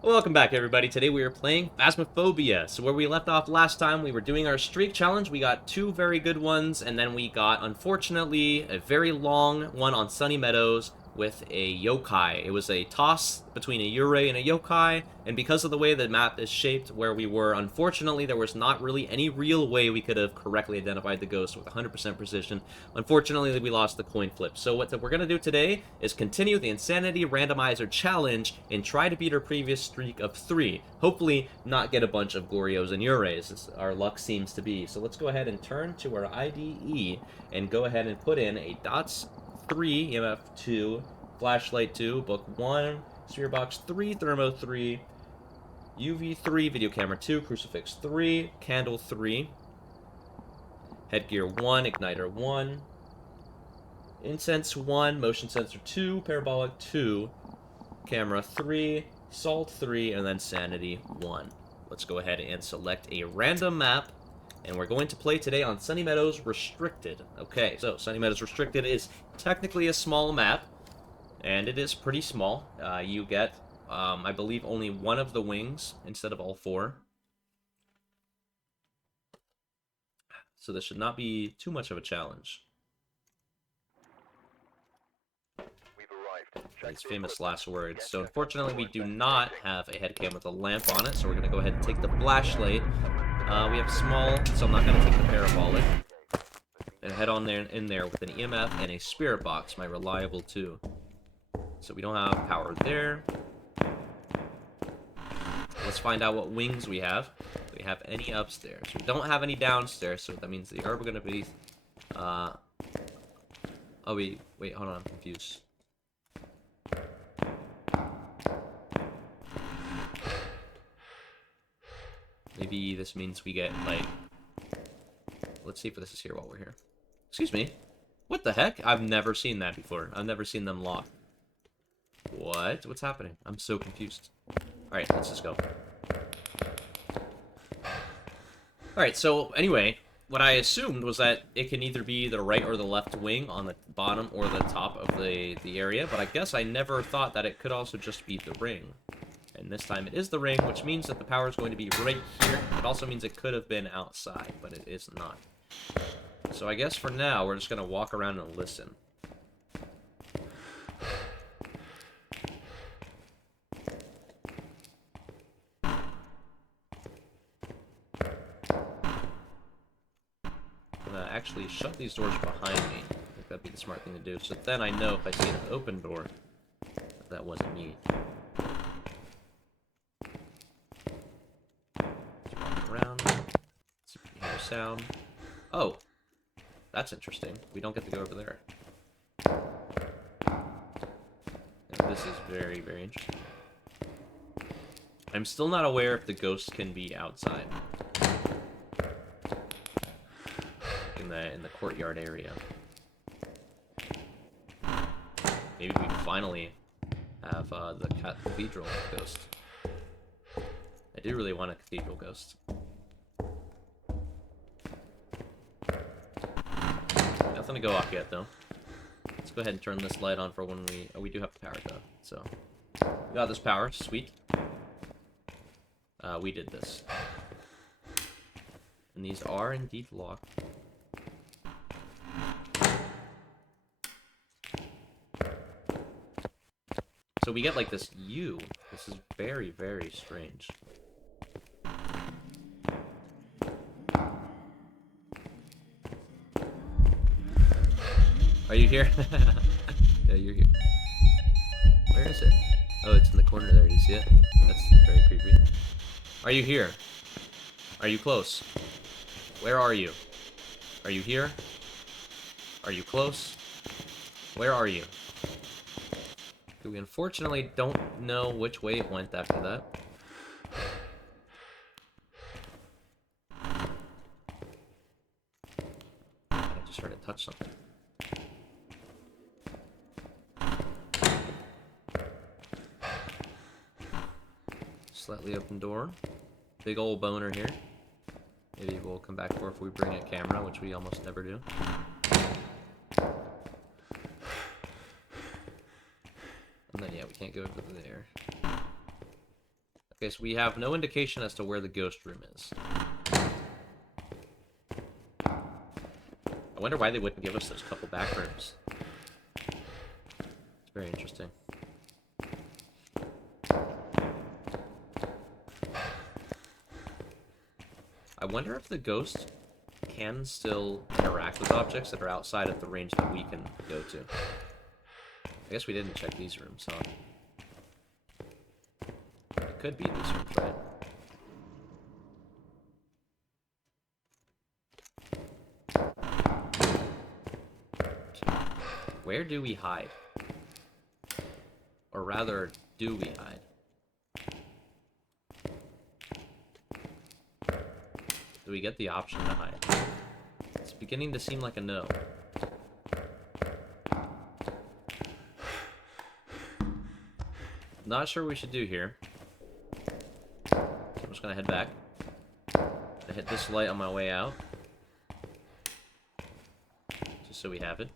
Welcome back, everybody. Today we are playing Phasmophobia. So where we left off last time, we were doing our streak challenge. We got two very good ones, and then we got, unfortunately, a very long one on Sunny Meadows with a yokai. It was a toss between a Yurei and a yokai, and because of the way the map is shaped where we were, unfortunately, there was not really any real way we could have correctly identified the ghost with 100% precision. Unfortunately, we lost the coin flip. So what we're going to do today is continue the Insanity Randomizer challenge and try to beat our previous streak of 3. Hopefully not get a bunch of Glorios and Ureis, as our luck seems to be. So let's go ahead and turn to our IDE and go ahead and put in a DOTS 3, EMF 2, Flashlight 2, Book 1, Sphere Box 3, Thermo 3, UV 3, Video Camera 2, Crucifix 3, Candle 3, Headgear 1, Igniter 1, Incense 1, Motion Sensor 2, Parabolic 2, Camera 3, Salt 3, and then Sanity 1. Let's go ahead and select a random map, and we're going to play today on Sunny Meadows Restricted. Okay, so Sunny Meadows Restricted is technically a small map, and it is pretty small. You get, I believe, only one of the wings instead of all 4. So this should not be too much of a challenge. His famous last words. So unfortunately, we do not have a headcam with a lamp on it, so we're going to go ahead and take the flashlight. We have small, so I'm not going to take the parabolic. And head on there in there with an EMF and a spirit box, my reliable 2. So we don't have power there. Let's find out what wings we have. Do we have any upstairs? We don't have any downstairs, so that means they are going to be... Oh, wait, hold on, I'm confused. Maybe this means we get, like... Let's see if this is here while we're here. Excuse me. What the heck? I've never seen that before. I've never seen them lock. What? What's happening? I'm so confused. Alright, let's just go. Alright, so anyway, what I assumed was that it can either be the right or the left wing on the bottom or the top of the area, but I guess I never thought that it could also just be the ring. And this time it is the ring, which means that the power is going to be right here. It also means it could have been outside, but it is not. So I guess for now, we're just going to walk around and listen. I'm going to actually shut these doors behind me. I think that'd be the smart thing to do. So then I know if I see an open door, that wasn't me. Around. See if we can hear a sound. Oh, that's interesting. We don't get to go over there. Yeah, this is very, very interesting. I'm still not aware if the ghost can be outside. In the courtyard area. Maybe we finally have the cathedral ghost. I do really want a cathedral ghost. Nothing to go off yet, though. Let's go ahead and turn this light on for when we... Oh, we do have power, though. So, we got this power. Sweet. We did this. And these are indeed locked. So we get, like, this U. This is very, very strange. Are you here? Yeah, you're here. Where is it? Oh, it's in the corner there. Do you see it? That's very creepy. Are you here? Are you close? Where are you? Are you here? Are you close? Where are you? We unfortunately don't know which way it went after that. I just heard it touch something. Slightly open door. Big old boner here. Maybe we'll come back for if we bring a camera, which we almost never do. And then, yeah, we can't go over there. Okay, so we have no indication as to where the ghost room is. I wonder why they wouldn't give us those couple back rooms. It's very interesting. I wonder if the ghost can still interact with objects that are outside of the range that we can go to. I guess we didn't check these rooms, huh? It could be these rooms, right? Where do we hide? Or rather, do we hide? Do we get the option to hide? It's beginning to seem like a no. Not sure what we should do here. I'm just gonna head back. I hit this light on my way out. Just so we have it.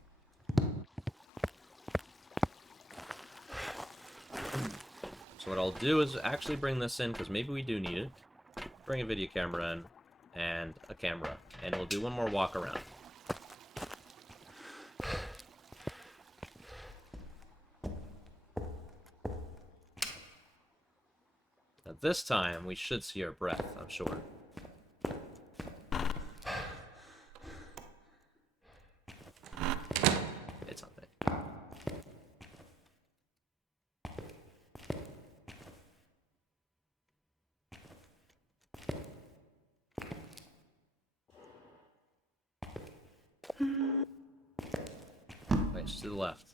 So what I'll do is actually bring this in, because maybe we do need it. Bring a video camera in, and a camera. And we'll do one more walk around. Now this time, we should see our breath, I'm sure. It's not there. Wait, it's to the left.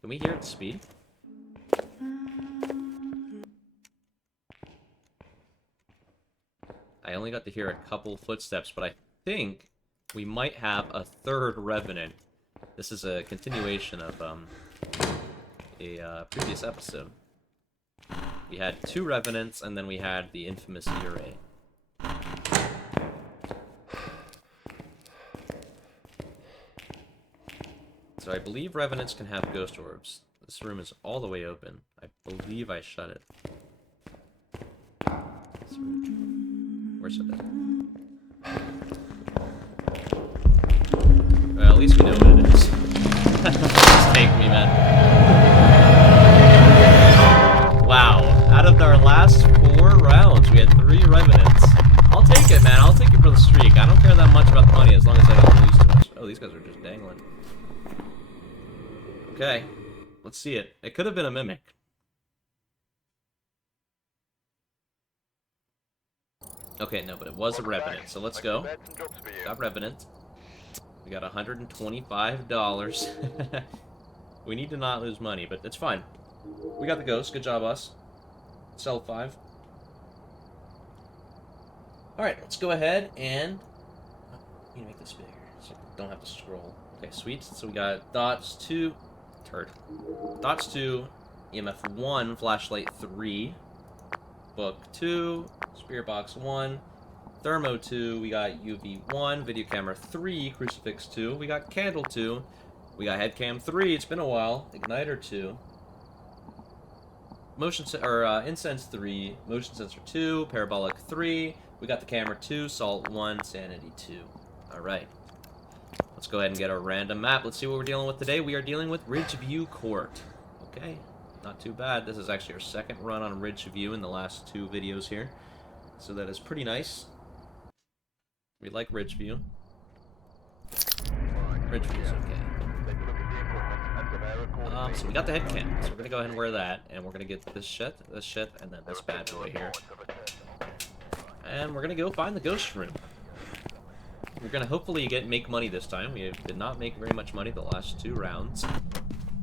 Can we hear its speed? I only got to hear a couple footsteps, but I think we might have a third Revenant. This is a continuation of a previous episode. We had 2 Revenants, and then we had the infamous Ure. So I believe Revenants can have ghost orbs. This room is all the way open. I believe I shut it. Where's it at? Well, at least we know what it is. Just take me, man. Wow. Out of our last 4 rounds, we had 3 Revenants. I'll take it, man. I'll take it for the streak. I don't care that much about the money as long as I don't lose too much. Oh, these guys are just dangling. Okay. Let's see it. It could have been a mimic. Okay, no, but it was a Revenant, so let's go. Got Revenant. We got $125. We need to not lose money, but it's fine. We got the ghost. Good job, us. Sell 5. Alright, let's go ahead and... I need to make this bigger, so I don't have to scroll. Okay, sweet. So we got Dots 2... Dots 2, EMF 1, Flashlight 3, Book 2, Spirit Box 1, Thermo 2, we got UV 1, Video Camera 3, Crucifix 2, we got Candle 2, we got Headcam 3, it's been a while, Igniter 2, Incense 3, Motion Sensor 2, Parabolic 3, we got the Camera 2, Salt 1, Sanity 2. Alright. Let's go ahead and get our random map. Let's see what we're dealing with today. We are dealing with Ridgeview Court. Okay, not too bad. This is actually our second run on Ridgeview in the last 2 videos here. So that is pretty nice. We like Ridgeview. Ridgeview's okay. So we got the head cam. So we're going to go ahead and wear that. And we're going to get this shit, and then this bad boy here. And we're going to go find the ghost room. We're gonna hopefully make money this time. We did not make very much money the last 2 rounds.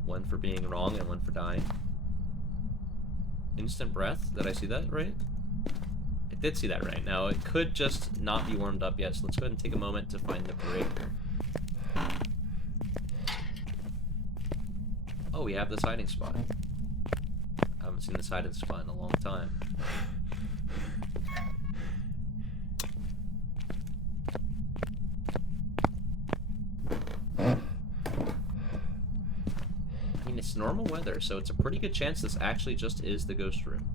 One for being wrong and one for dying. Instant breath. Did I see that right? I did see that right. Now, it could just not be warmed up yet, so let's go ahead and take a moment to find the breaker. Oh, we have this hiding spot. I haven't seen this hiding spot in a long time. mean, it's normal weather, so it's a pretty good chance this actually just is the ghost room.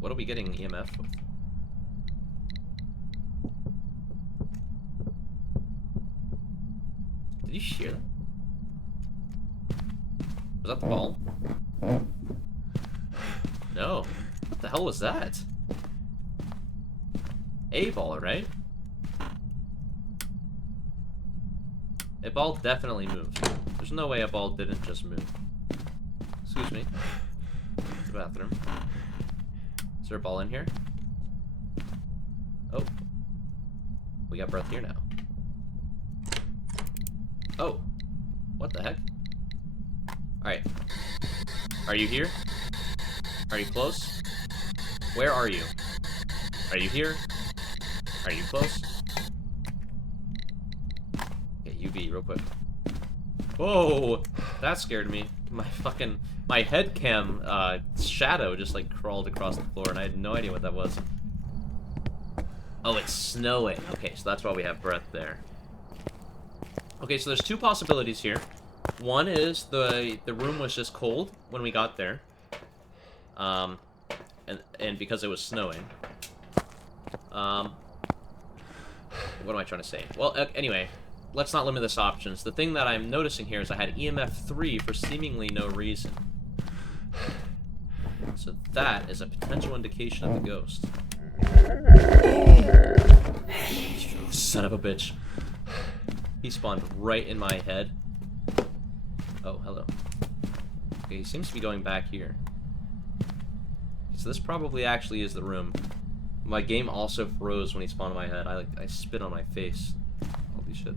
What are we getting EMF with? Did you hear that? Was that the ball? No. What the hell was that? A ball, right? A ball definitely moved. There's no way a ball didn't just move. Excuse me. It's the bathroom. Is there a ball in here? Oh. We got breath here now. Oh. What the heck? Alright. Are you here? Are you close? Where are you? Are you here? Are you close? Okay, UV real quick. Whoa! That scared me. My head cam shadow just like crawled across the floor and I had no idea what that was. Oh, it's snowing. Okay, so that's why we have breath there. Okay, so there's two possibilities here. One is the room was just cold when we got there. And because it was snowing. What am I trying to say? Well, anyway, let's not limit this to options. The thing that I'm noticing here is I had EMF 3 for seemingly no reason. So that is a potential indication of the ghost. Son of a bitch. He spawned right in my head. Oh, hello. Okay, he seems to be going back here. So this probably actually is the room. My game also froze when he spawned in my head. I spit on my face. Holy shit.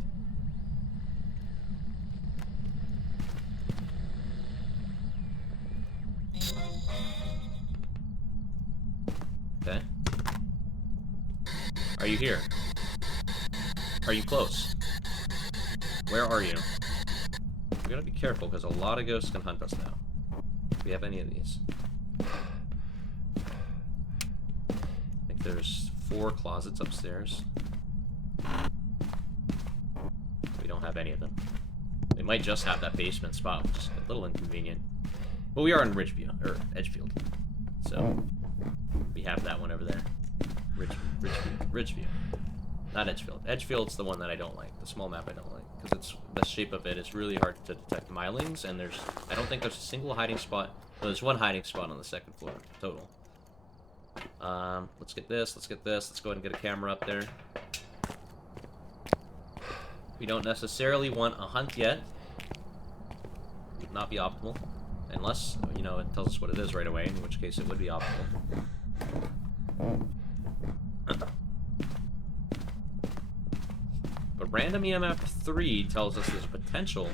Okay. Are you here? Are you close? Where are you? We gotta be careful because a lot of ghosts can hunt us now. Do we have any of these? I think there's 4 closets upstairs. We don't have any of them. We might just have that basement spot, which is a little inconvenient. But we are in Ridgeview, or Edgefield. So, we have that one over there. Ridgeview. Not Edgefield. Edgefield's the one that I don't like. The small map I don't like. Because it's the shape of it is really hard to detect milings, and I don't think there's a single hiding spot. Well, there's one hiding spot on the 2nd floor, total. Let's get this, let's get this. Let's go ahead and get a camera up there. We don't necessarily want a hunt yet. Would not be optimal. Unless, you know, it tells us what it is right away, in which case it would be optimal. But random EMF 3 tells us there's potential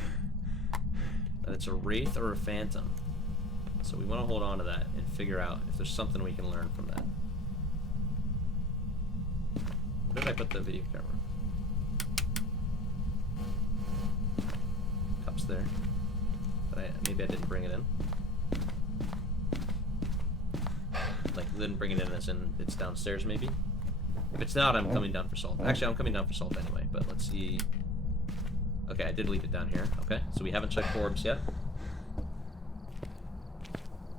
that it's a wraith or a phantom. So we want to hold on to that and figure out if there's something we can learn from that. Where did I put the video camera? Cup's there. But maybe I didn't bring it in. Like, didn't bring it in as in it's downstairs, maybe? If it's not, I'm coming down for salt. Actually, I'm coming down for salt anyway, but let's see. Okay, I did leave it down here. Okay, so we haven't checked orbs yet.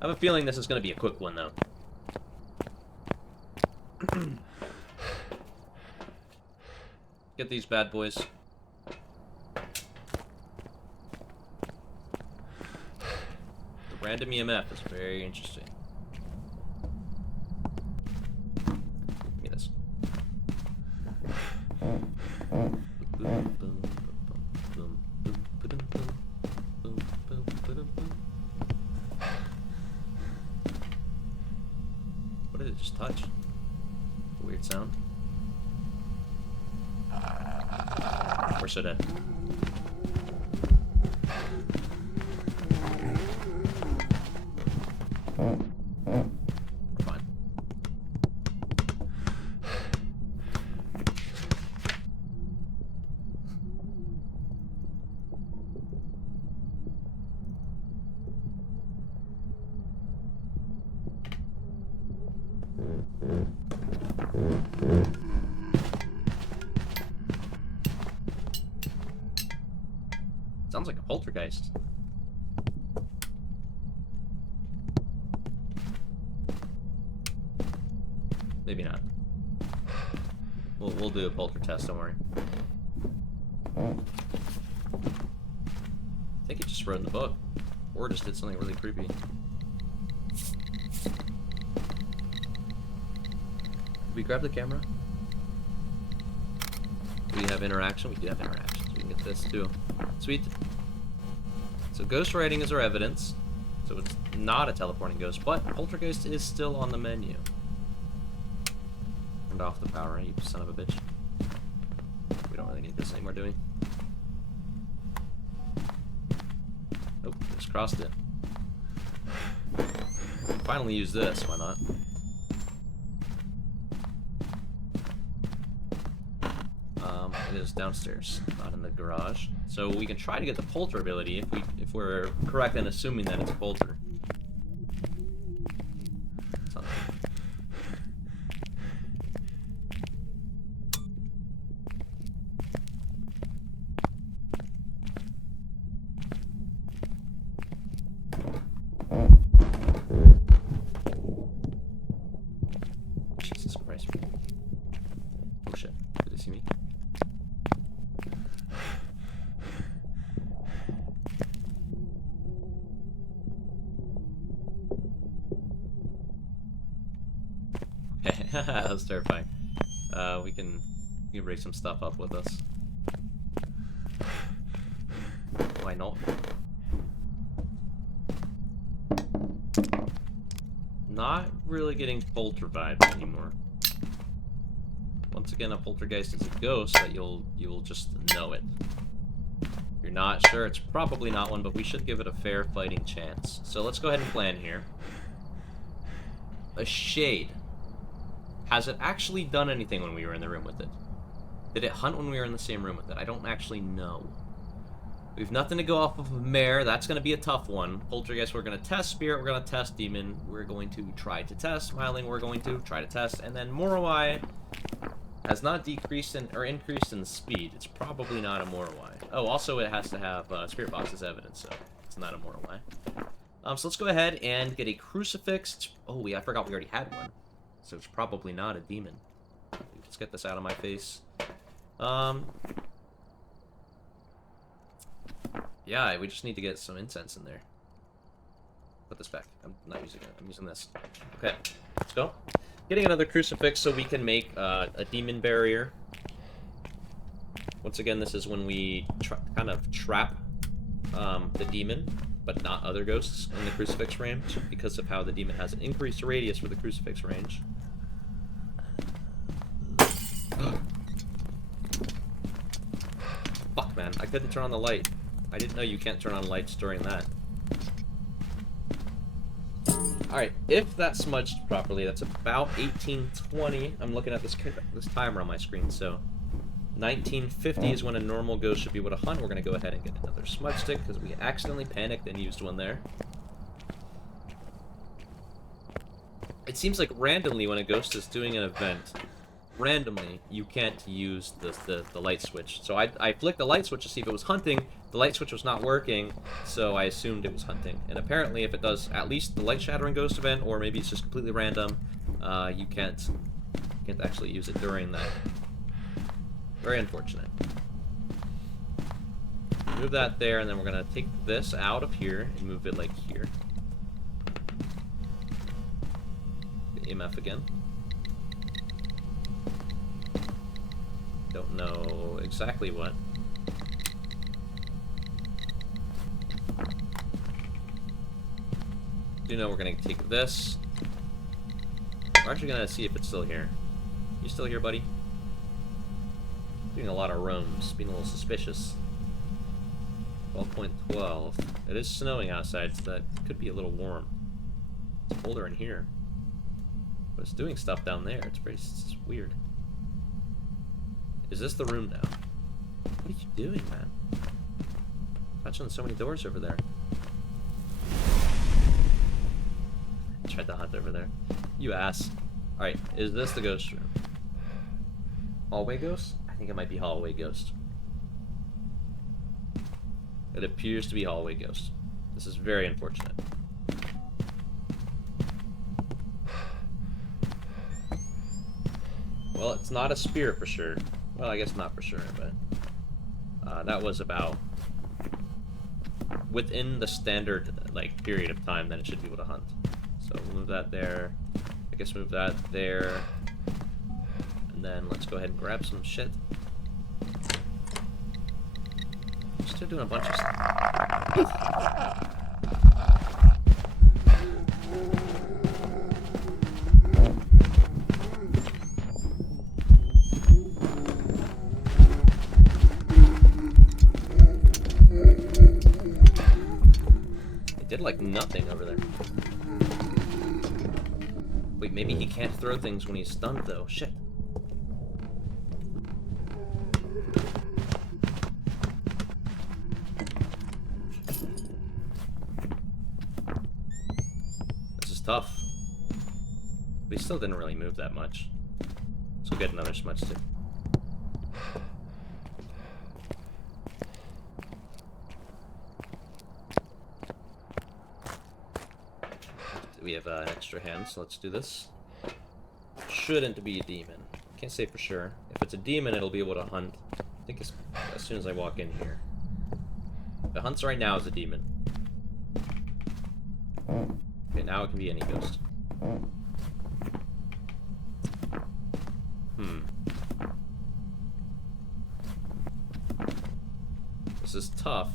I have a feeling this is going to be a quick one, though. Get these bad boys. The random EMF is very interesting. Give me this. What did it just touch? Weird sound. We're so dead. We're fine. Sounds like a poltergeist. Maybe not. We'll do a polter test, don't worry. I think it just wrote in the book. Or just did something really creepy. Did we grab the camera? Do we have interaction? We do have interaction. So we can get this too. Sweet. So ghost writing is our evidence. So it's not a teleporting ghost, but poltergeist is still on the menu. Turned off the power, you son of a bitch. We don't really need this anymore, do we? Oh, just crossed it. Finally use this, why not? It is downstairs, not in the garage. So we can try to get the polter ability if we're correct in assuming that it's a polter. Jesus Christ. Oh shit, did they see me? That was terrifying. We can bring some stuff up with us. Why not? Not really getting polter vibes anymore. Once again, a poltergeist is a ghost, but you'll just know it. If you're not sure, it's probably not one, but we should give it a fair fighting chance. So let's go ahead and plan here. A shade. Has it actually done anything when we were in the room with it? Did it hunt when we were in the same room with it? I don't actually know. We have nothing to go off of mare. That's going to be a tough one. Poltergeist, we're going to test. Spirit, we're going to test. Demon, we're going to try to test. Smiling, we're going to try to test. And then Moroi has not decreased or increased in speed. It's probably not a Moroi. Oh, also it has to have Spirit Box as evidence, so it's not a Moroi. So let's go ahead and get a crucifix. Oh, I forgot we already had one. So it's probably not a demon. Let's get this out of my face. Yeah, we just need to get some incense in there. Put this back. I'm not using it. I'm using this. Okay, let's go. Getting another crucifix so we can make a demon barrier. Once again, this is when we kind of trap the demon, but not other ghosts in the crucifix range because of how the demon has an increased radius for the crucifix range. Fuck, man. I couldn't turn on the light. I didn't know you can't turn on lights during that. Alright, if that smudged properly, that's about 1820. I'm looking at this timer on my screen, so 1950 is when a normal ghost should be able to hunt. We're going to go ahead and get another smudge stick because we accidentally panicked and used one there. It seems like randomly when a ghost is doing an event, randomly you can't use the light switch. So I flicked the light switch to see if it was hunting. The light switch was not working, so I assumed it was hunting. And apparently if it does at least the light shattering ghost event, or maybe it's just completely random, you can't actually use it during that. Very unfortunate. Move that there, and then we're gonna take this out of here and move it like here. The EMF again. Don't know exactly what. Do know we're gonna take this. We're actually gonna see if it's still here. You still here, buddy? Doing a lot of roams, being a little suspicious. 12.12. It is snowing outside, so that could be a little warm. It's colder in here. But it's doing stuff down there. It's weird. Is this the room now? What are you doing, man? Touching so many doors over there. Tried to hunt over there. You ass. Alright, is this the ghost room? Hallway ghost? I think it might be hallway ghost. It appears to be hallway ghost. This is very unfortunate. Well, it's not a spirit for sure. Well, I guess not for sure, but that was about within the standard like period of time that it should be able to hunt. So we'll move that there. I guess move that there. And then let's go ahead and grab some shit. Still doing a bunch of stuff. Did like nothing over there. Wait, maybe he can't throw things when he's stunned though. Shit. This is tough. But he still didn't really move that much. So we'll get another smudge stick. We have an extra hand, so let's do this. Shouldn't be a demon. Can't say for sure. If it's a demon, it'll be able to hunt. I think as soon as I walk in here. If it hunts right now as a demon. Okay, now it can be any ghost. This is tough.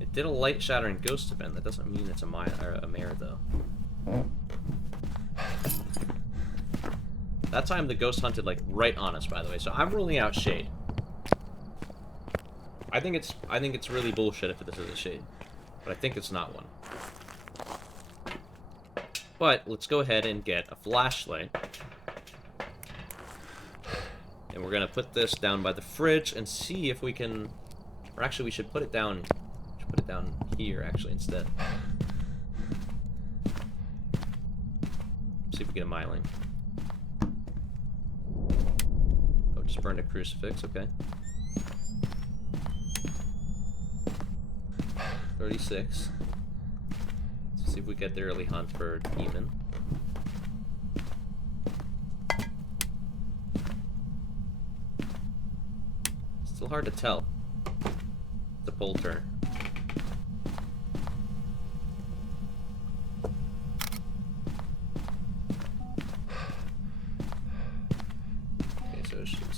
It did a light shattering ghost event. That doesn't mean it's a mare though. That time the ghost hunted like right on us, by the way. So I'm ruling out shade. I think it's really bullshit if this is a shade, but I think it's not one. But let's go ahead and get a flashlight, and we're gonna put this down by the fridge and see if we can. Or actually, we should put it down. Put it down here, actually, instead. See if we get a myling. Oh, just burned a crucifix, okay. 36. Let's see if we get the early hunt for demon. Still hard to tell. The polter.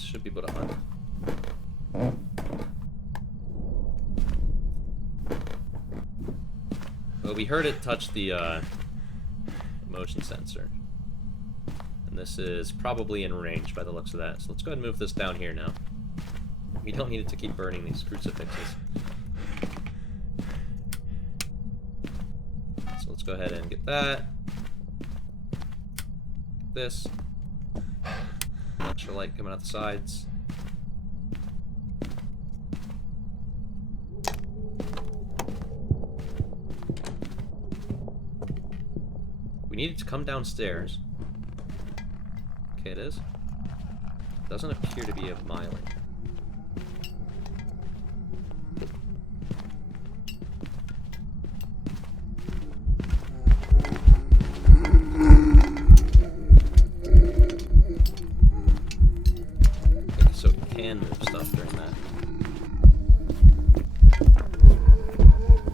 Should be able to hunt. Well, we heard it touch the motion sensor. And this is probably in range by the looks of that. So let's go ahead and move this down here now. We don't need it to keep burning these crucifixes. So let's go ahead and get that. Get this. Extra light coming out the sides. We need it to come downstairs. Okay, it is. Doesn't appear to be a myling.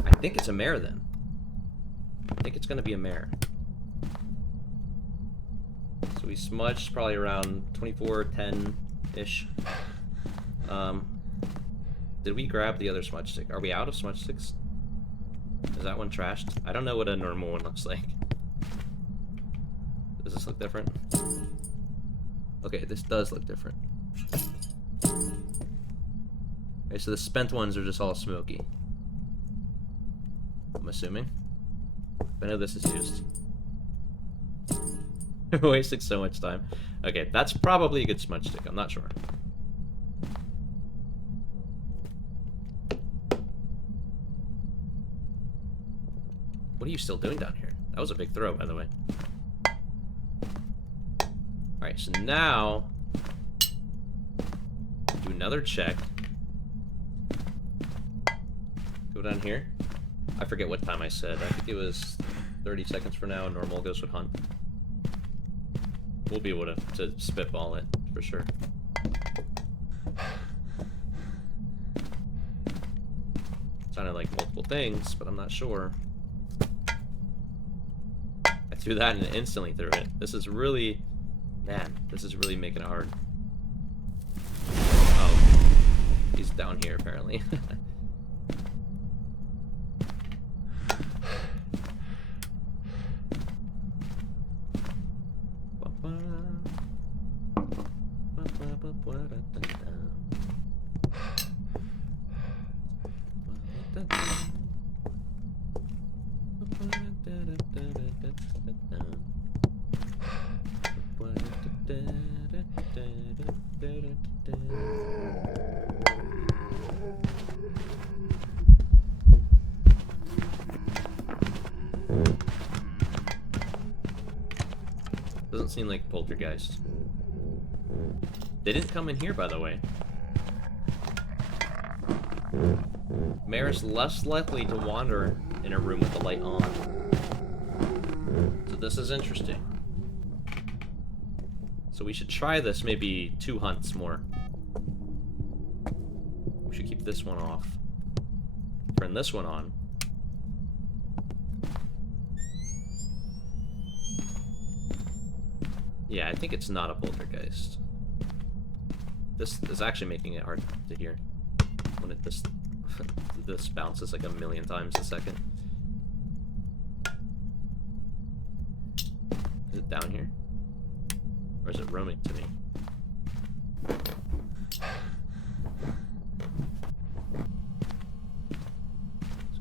I think it's a mare then. I think it's gonna be a mare. So we smudged probably around 24:10-ish. Did we grab the other smudge stick? Are we out of smudge sticks? Is that one trashed? I don't know what a normal one looks like. Does this look different? Okay, this does look different. Okay, so the spent ones are just all smoky. I'm assuming. I know this is used. We're wasting so much time. Okay, that's probably a good smudge stick. I'm not sure. What are you still doing down here? That was a big throw, by the way. Alright, so now do another check. Go down here. I forget what time I said. I think it was 30 seconds for now, and normal ghost would hunt. We'll be able to spitball it, for sure. Sounded like multiple things, but I'm not sure. I threw that and instantly threw it. This is really... Man, this is really making it hard. Oh. He's down here, apparently. Doesn't seem like poltergeist. They didn't come in here, by the way. Mare's less likely to wander in a room with the light on. So this is interesting. So we should try this maybe 2 hunts more. We should keep this one off. Turn this one on. Yeah, I think it's not a poltergeist. This is actually making it hard to hear. When it this bounces like a million times a second. Is it down here? Or is it roaming to me? Let's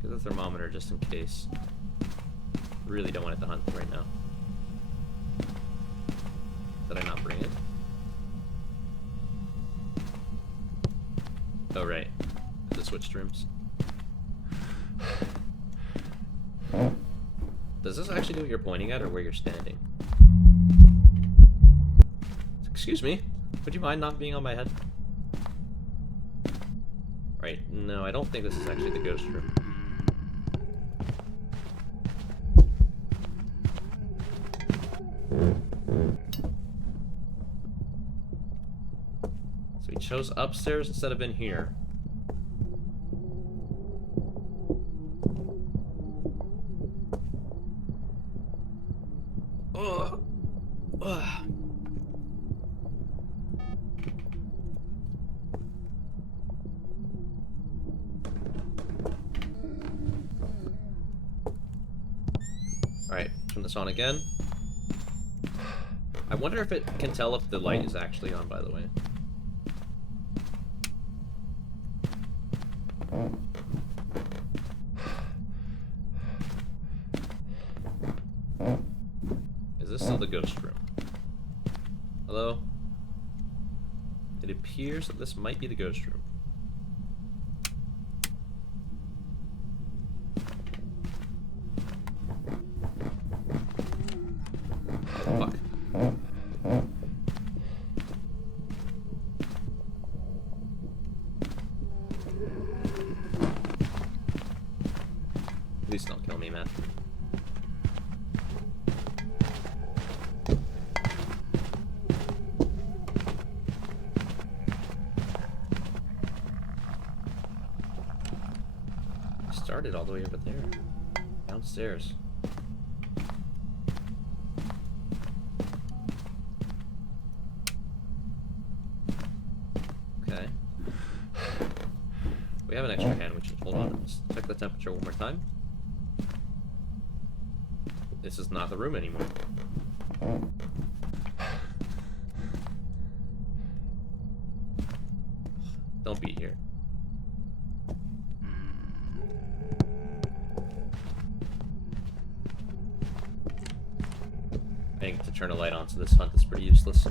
get the thermometer just in case. Really don't want it to hunt right now. Did I not bring it? Oh, right. I just switched rooms. Does this actually do what you're pointing at or where you're standing? Excuse me? Would you mind not being on my head? Right, no, I don't think this is actually the ghost room. So we chose upstairs instead of in here. Ugh. Ugh. Alright, turn this on again. I wonder if it can tell if the light is actually on, by the way. Is this still the ghost room? Hello? It appears that this might be the ghost room. Fuck. Please don't kill me, man. Started all the way over there. Downstairs. Okay. We have an extra hand, which hold on. Let's check the temperature one more time. This is not the room anymore. Don't be here. I think to turn a light on, so this hunt is pretty useless.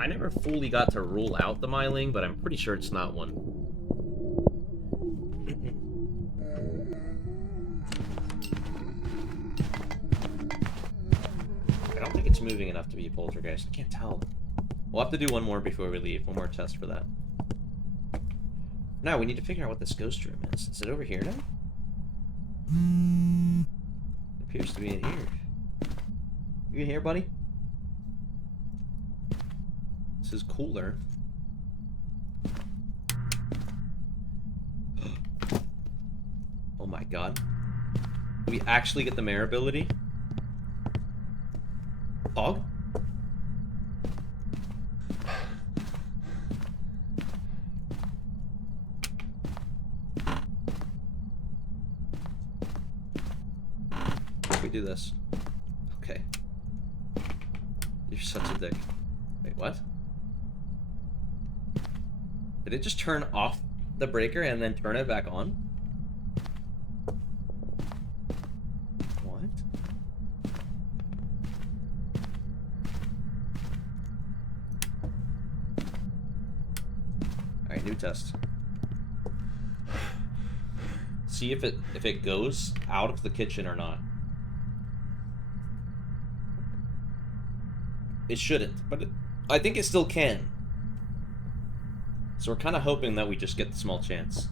I never fully got to rule out the myling, but I'm pretty sure it's not one. moving enough to be a poltergeist? I can't tell. We'll have to do one more before we leave. One more test for that. Now, we need to figure out what this ghost room is. Is it over here now? It appears to be in here. You in here, buddy? This is cooler. Oh my god. Do we actually get the mare ability? Hog? We do this. Okay. You're such a dick. Wait, what? Did it just turn off the breaker and then turn it back on? What? Alright, new test. See if it goes out of the kitchen or not. It shouldn't, but I think it still can. So we're kind of hoping that we just get the small chance.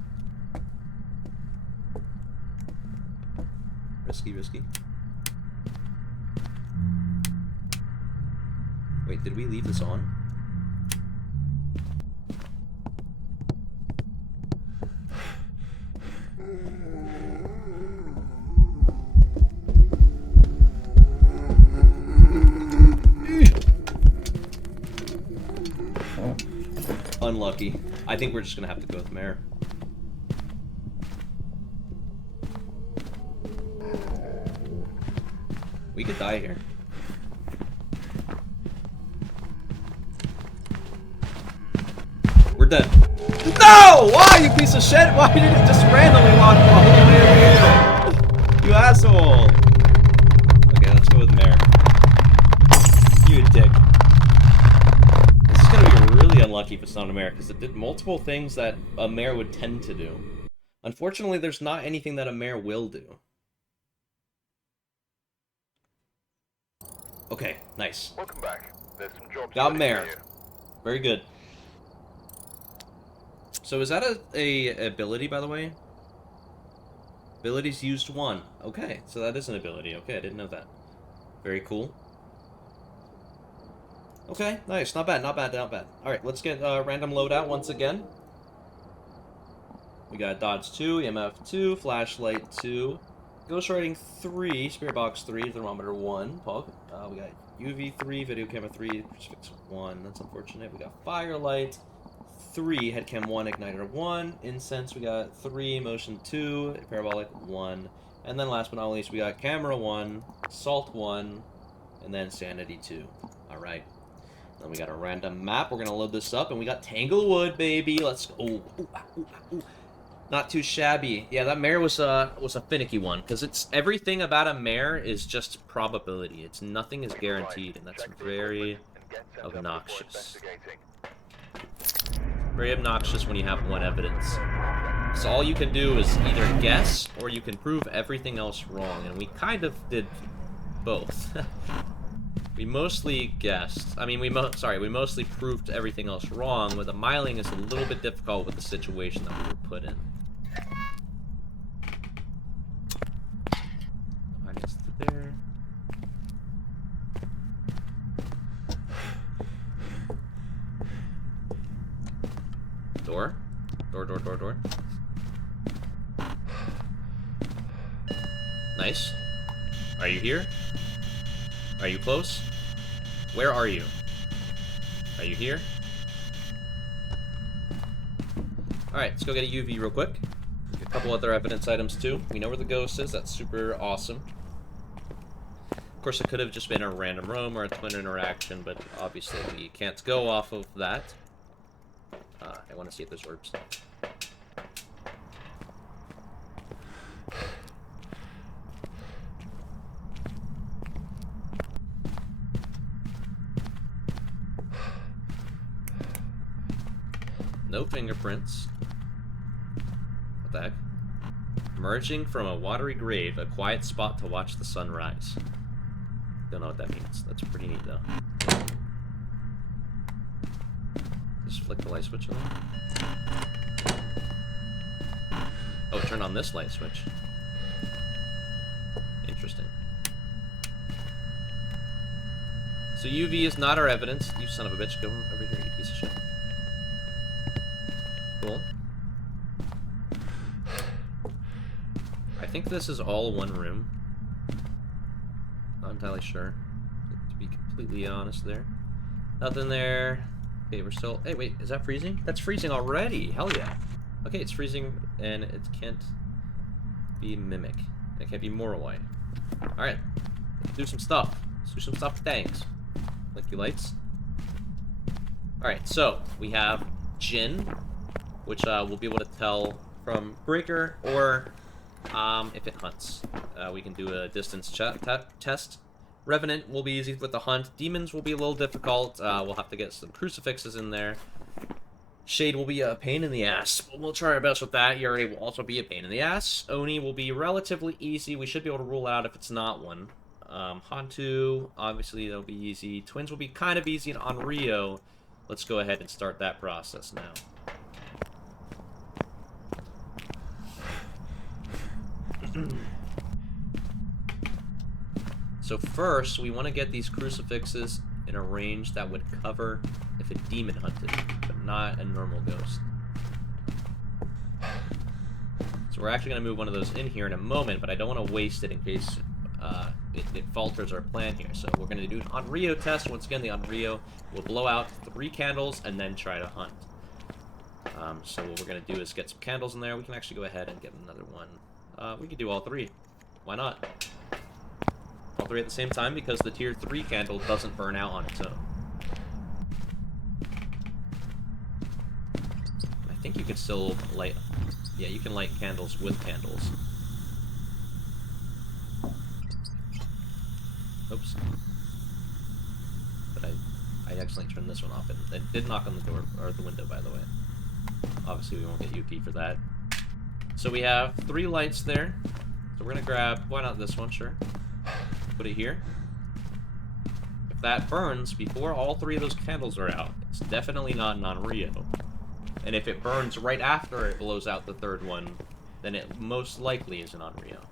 Risky, risky. Wait, did we leave this on? Unlucky. I think we're just gonna have to go with Mare. We could die here. We're dead. No! Why, you piece of shit? Why did it just randomly walk all the way over here? You asshole! Okay, let's go with Mare. You dick. This is gonna be really unlucky if it's not a mare, because it did multiple things that a mare would tend to do. Unfortunately, there's not anything that a mare will do. Okay, nice. Welcome back. There's some jobs. Got mare. Very good. So is that a ability, by the way? Abilities used 1. Okay, so that is an ability. Okay, I didn't know that. Very cool. Okay, nice. Not bad, not bad, not bad. Alright, let's get random loadout once again. We got Dodge 2, EMF 2, Flashlight 2, Ghost Writing 3, Spirit Box 3, Thermometer 1, Pog. We got UV 3, Video Camera 3, Crucifix 1. That's unfortunate. We got Firelight 3, Headcam 1, Igniter 1, Incense we got 3, Motion 2, Parabolic 1, and then last but not least we got Camera 1, Salt 1, and then Sanity 2. Alright. Then we got a random map. We're gonna load this up, and we got Tanglewood, baby. Let's go. Ooh. Not too shabby. Yeah, that mare was a finicky one, because it's everything about a mare is just probability. It's nothing is guaranteed, and that's very obnoxious. Very obnoxious when you have one evidence. So all you can do is either guess, or you can prove everything else wrong, and we kind of did both. We mostly guessed. I mean, we mostly proved everything else wrong, but the miling is a little bit difficult with the situation that we were put in. I guess there. Door? Door. Nice. Are you here? Are you close? Where are you? Are you here? Alright, let's go get a UV real quick. A couple other evidence items too. We know where the ghost is. That's super awesome. Of course, it could have just been a random roam or a twin interaction, but obviously we can't go off of that. I want to see if there's orbs. No fingerprints. What the heck? Emerging from a watery grave, a quiet spot to watch the sunrise. Don't know what that means. That's pretty neat, though. Just flick the light switch on there. Oh, it turned on this light switch. Interesting. So UV is not our evidence. You son of a bitch. Go over here, you piece of shit. Cool. I think this is all one room. Not entirely sure, to be completely honest there. Nothing there. Okay, we're still... Hey, wait, is that freezing? That's freezing already! Hell yeah. Okay, it's freezing, and it can't be Mimic. It can't be Moroi. Alright. Let's do some stuff. Let's do some stuff with tanks. Blinky lights. Alright, so, we have Jin, which we'll be able to tell from Breaker, or if it hunts. We can do a distance test. Revenant will be easy with the hunt. Demons will be a little difficult. We'll have to get some crucifixes in there. Shade will be a pain in the ass, but we'll try our best with that. Yuri will also be a pain in the ass. Oni will be relatively easy. We should be able to rule out if it's not one. Hantu, obviously that'll be easy. Twins will be kind of easy on Rio. Let's go ahead and start that process now. So first, we want to get these crucifixes in a range that would cover if a demon hunted, but not a normal ghost. So we're actually going to move one of those in here in a moment, but I don't want to waste it in case it falters our plan here. So we're going to do an on Rio test. Once again, the on Rio will blow out 3 candles and then try to hunt. So what we're going to do is get some candles in there. We can actually go ahead and get another one. We could do all 3. Why not? All 3 at the same time, because the tier 3 candle doesn't burn out on its own. I think you can still light... Yeah, you can light candles with candles. Oops. But I accidentally turned this one off, and it did knock on the door, or the window, by the way. Obviously, we won't get UP for that. So we have 3 lights there. So we're gonna grab... Why not this one? Sure. Put it here. If that burns before all 3 of those candles are out, it's definitely not non-Rio. And if it burns right after it blows out the 3rd one, then it most likely is an on-Rio.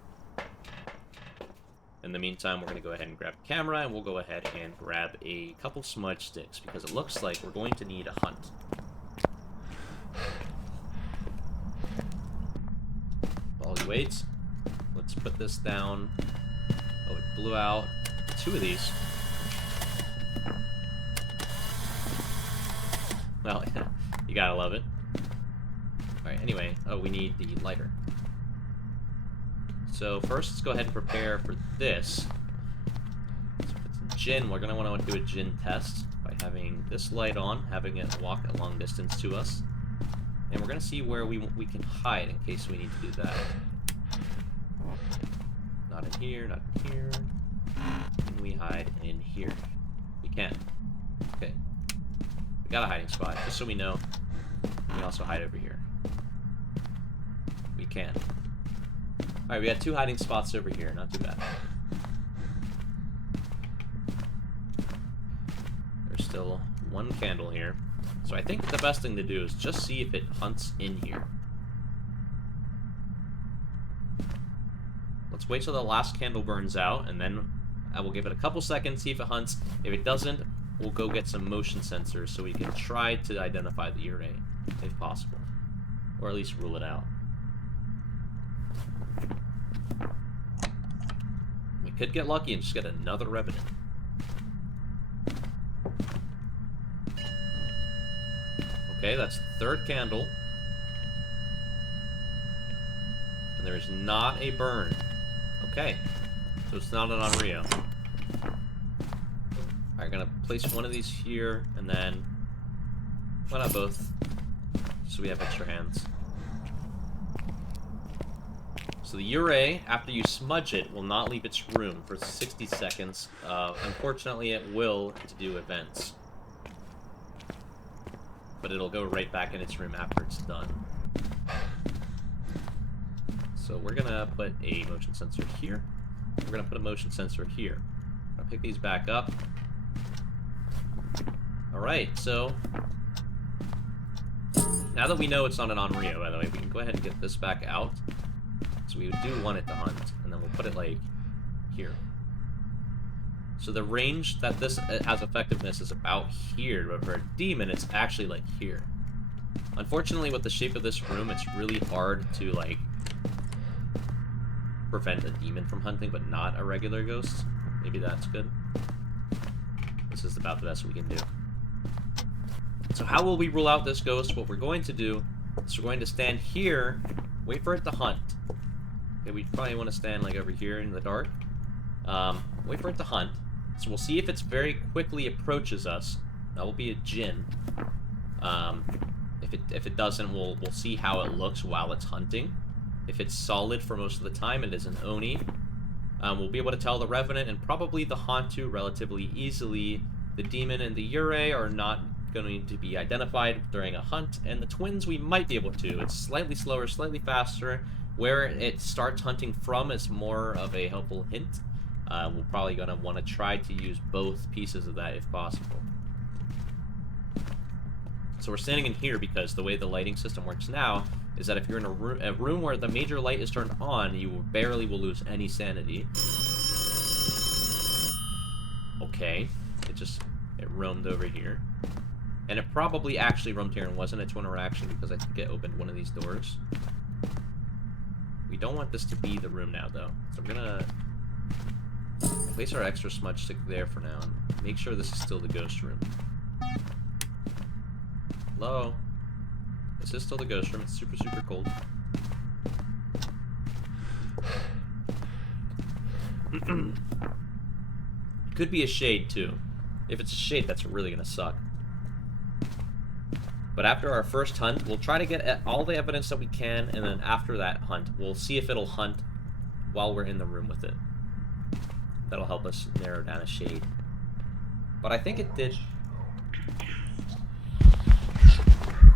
In the meantime, we're going to go ahead and grab a camera, and we'll go ahead and grab a couple smudge sticks, because it looks like we're going to need a hunt. While he waits, let's put this down. Oh, it blew out 2 of these. Well, you gotta love it. Alright, anyway. Oh, we need the lighter. So first, let's go ahead and prepare for this. So if it's Jin, we're gonna want to do a Jin test by having this light on, having it walk a long distance to us. And we're gonna see where we can hide in case we need to do that. Not in here, not in here. Can we hide in here? We can. Okay. We got a hiding spot, just so we know. We can also hide over here. We can. Alright, we got 2 hiding spots over here, not too bad. There's still 1 candle here. So I think the best thing to do is just see if it hunts in here. Let's wait till the last candle burns out, and then I will give it a couple seconds, see if it hunts. If it doesn't, we'll go get some motion sensors so we can try to identify the array, if possible. Or at least rule it out. We could get lucky and just get another Revenant. Okay, that's the 3rd candle. And there is not a burn. Okay, so it's not an on-Rio. Alright, gonna place one of these here, and then... Why not both? So we have extra hands. So the Ure, after you smudge it, will not leave its room for 60 seconds. Unfortunately, it will to do events. But it'll go right back in its room after it's done. So we're gonna put a motion sensor here. We're gonna put a motion sensor here. I'll pick these back up. Alright, so now that we know it's not an Onryo, by the way, we can go ahead and get this back out. So we do want it to hunt, and then we'll put it, like, here. So the range that this has effectiveness is about here, but for a demon, it's actually, like, here. Unfortunately, with the shape of this room, it's really hard to, like, prevent a demon from hunting, but not a regular ghost. Maybe that's good. This is about the best we can do. So how will we rule out this ghost? What we're going to do is we're going to stand here, wait for it to hunt. Okay, we probably want to stand like over here in the dark. Wait for it to hunt. So we'll see if it's very quickly approaches us. That will be a Jinn. If it doesn't, we'll see how it looks while it's hunting. If it's solid for most of the time, it is an Oni. We'll be able to tell the Revenant and probably the Hantu relatively easily. The Demon and the Yurei are not going to be identified during a hunt, and the Twins we might be able to. It's slightly slower, slightly faster. Where it starts hunting from is more of a helpful hint. We're probably going to want to try to use both pieces of that if possible. So we're standing in here because the way the lighting system works now is that if you're in a room where the major light is turned on, you barely will lose any sanity. Okay, it roamed over here. And it probably actually roamed here and wasn't a twin interaction because I think it opened one of these doors. We don't want this to be the room now, though. So I'm gonna place our extra smudge stick there for now and make sure this is still the ghost room. Hello? This is still the ghost room. It's super, super cold. Could be a shade, too. If it's a shade, that's really gonna suck. But after our first hunt, we'll try to get all the evidence that we can, and then after that hunt, we'll see if it'll hunt while we're in the room with it. That'll help us narrow down a shade. But I think it did...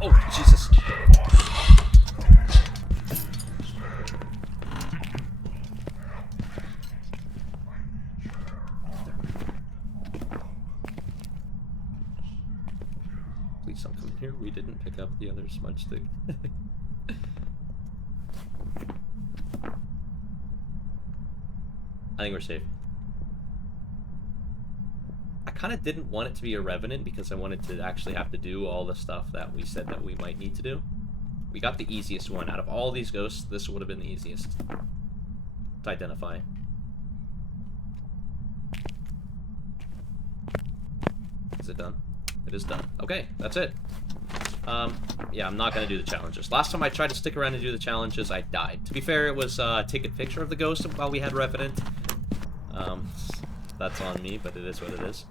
Oh, Jesus. Please don't come in here. We didn't pick up the other smudge stick. I think we're safe. I kind of didn't want it to be a Revenant because I wanted to actually have to do all the stuff that we said that we might need to do. We got the easiest one. Out of all these ghosts, this would have been the easiest to identify. Is it done? It is done. Okay, that's it. Yeah, I'm not going to do the challenges. Last time I tried to stick around and do the challenges, I died. To be fair, it was take a picture of the ghost while we had Revenant. That's on me, but it is what it is.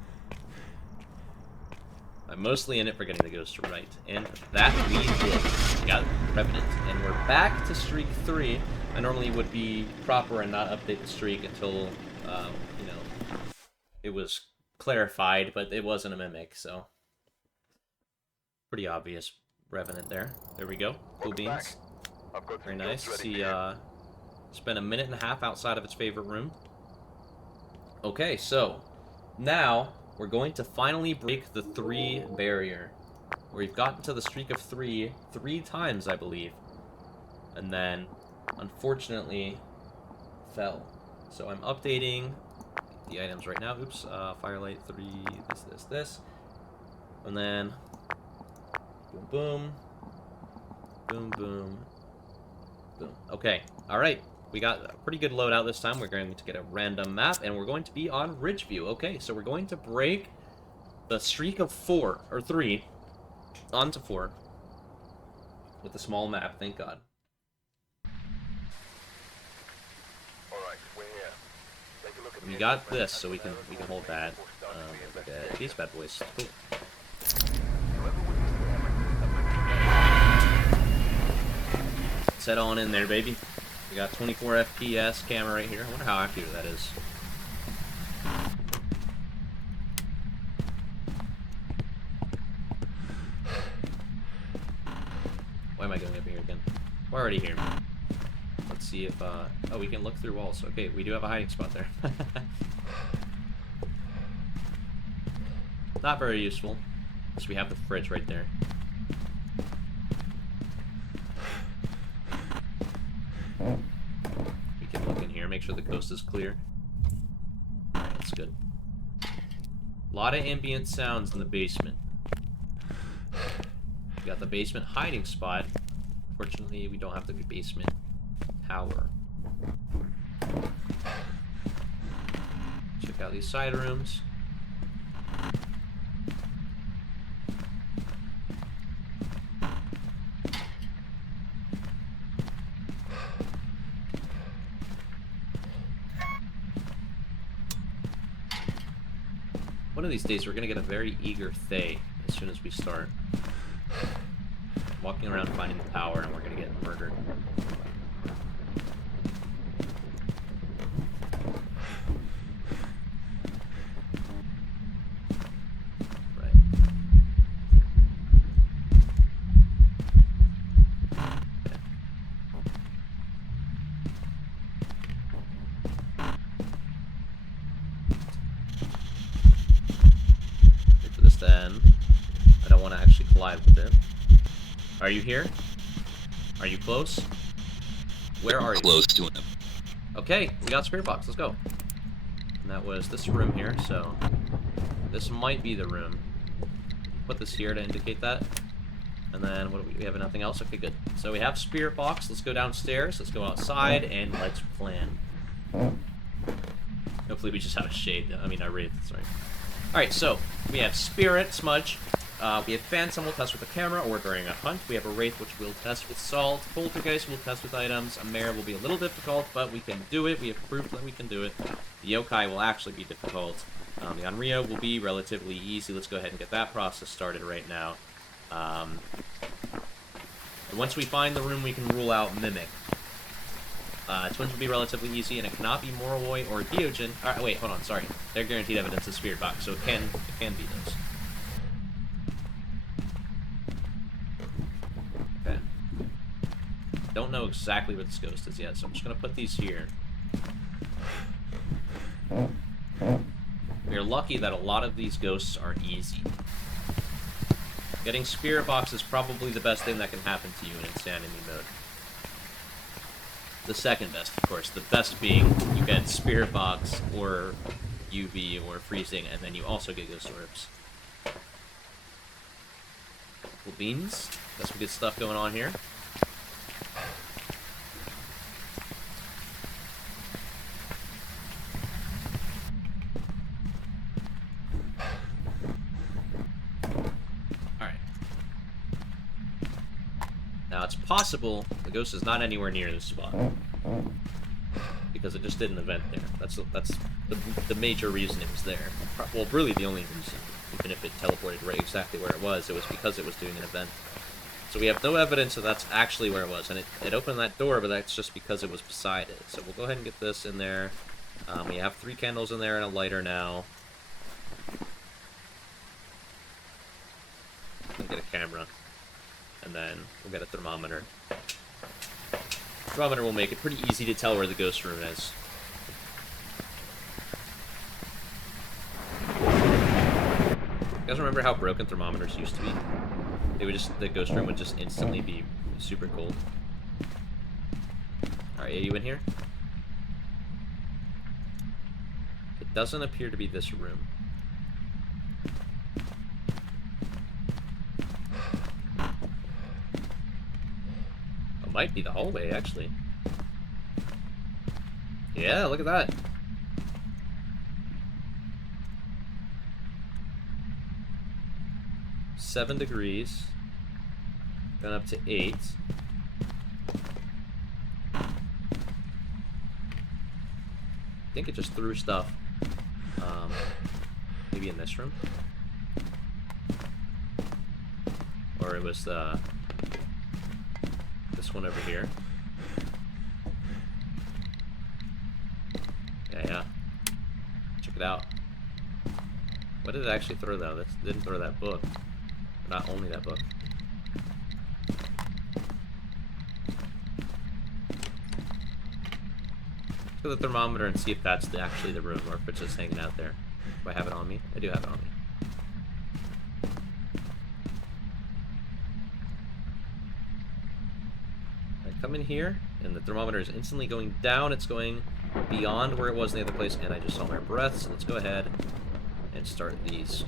I'm mostly in it for getting the ghost right. And that we did. We got Revenant. And we're back to streak 3. I normally would be proper and not update the streak until, you know, it was clarified, but it wasn't a mimic, so... Pretty obvious Revenant there. There we go. Blue beans. Very nice. See, spent a minute and a half outside of its favorite room. Okay, so now we're going to finally break the 3 barrier. We've gotten to the streak of 3 times, I believe. And then, unfortunately, fell. So I'm updating the items right now. Oops, Firelight 3, this. And then, boom, boom. Boom, boom. Boom. Okay, alright. We got a pretty good loadout this time. We're going to get a random map, and we're going to be on Ridgeview. Okay, so we're going to break the streak of 3 onto 4 with a small map. Thank God. All right, we're here. Take a look at We got this, so we can hold that. Look at these bad boys. Cool. Let's head on in there, baby. We got 24 FPS camera right here. I wonder how accurate that is. Why am I going over here again? We're already here. Let's see if, oh, we can look through walls. Okay, we do have a hiding spot there. Not very useful. Because we have the fridge right there. We can look in here, make sure the coast is clear. Alright, that's good. A lot of ambient sounds in the basement. We got the basement hiding spot. Fortunately, we don't have the basement power. Check out these side rooms. One of these days, we're gonna get a very eager Thay as soon as we start. Walking around finding the power, and we're gonna get murdered. Right. Okay. Wait for this to end. I don't want to actually collide with it. Are you here? Are you close? Where are you? Close to him. Okay, we got spirit box. Let's go. And that was this room here, so this might be the room. Put this here to indicate that. And then what do we have? Nothing else? Okay, good. So we have spirit box. Let's go downstairs. Let's go outside and let's plan. Hopefully we just have a shade. I mean, a wraith. Sorry. All right, so we have spirit smudge. We have phantom we'll test with the camera or during a hunt. We have a wraith which we'll test with salt. Poltergeist we'll test with items. A mare will be a little difficult, but we can do it. We have proof that we can do it. The yokai will actually be difficult. The Onryo will be relatively easy. Let's go ahead and get that process started right now. And once we find the room, we can rule out Mimic. Twins will be relatively easy, and it cannot be Moroi or Deogen. Alright, wait, hold on, sorry. They're guaranteed evidence of Spirit Box, so it can be those. Okay. Don't know exactly what this ghost is yet, so I'm just gonna put these here. We are lucky that a lot of these ghosts are easy. Getting Spirit Box is probably the best thing that can happen to you in Insanity mode. The second best, of course. The best being you get Spirit Box or UV or freezing, and then you also get Ghost Orbs. Cool beans. Got some good stuff going on here. Alright. Now it's possible the ghost is not anywhere near this spot. Because it just did an event there. That's the major reason it was there. Well, really the only reason. Even if it teleported right exactly where it was because it was doing an event. So we have no evidence that that's actually where it was. And it opened that door, but that's just because it was beside it. So we'll go ahead and get this in there. We have 3 candles in there and a lighter now. We'll get a camera. And then we'll get a thermometer. Thermometer will make it pretty easy to tell where the ghost room is. You guys remember how broken thermometers used to be? They would just, the ghost room would just instantly be super cold. Alright, are you in here? It doesn't appear to be this room. It might be the hallway, actually. Yeah, look at that. $7 degrees. Gone up to 8. I think it just threw stuff. Maybe in this room? Or it was this one over here. Yeah. Check it out. What did it actually throw, though? That didn't throw that book. Not only that book. Let's go to the thermometer and see if that's actually the room or if it's just hanging out there. Do I have it on me? I do have it on me. come in here, and the thermometer is instantly going down. It's going beyond where it was in the other place, and I just saw my breath, so let's go ahead and start these.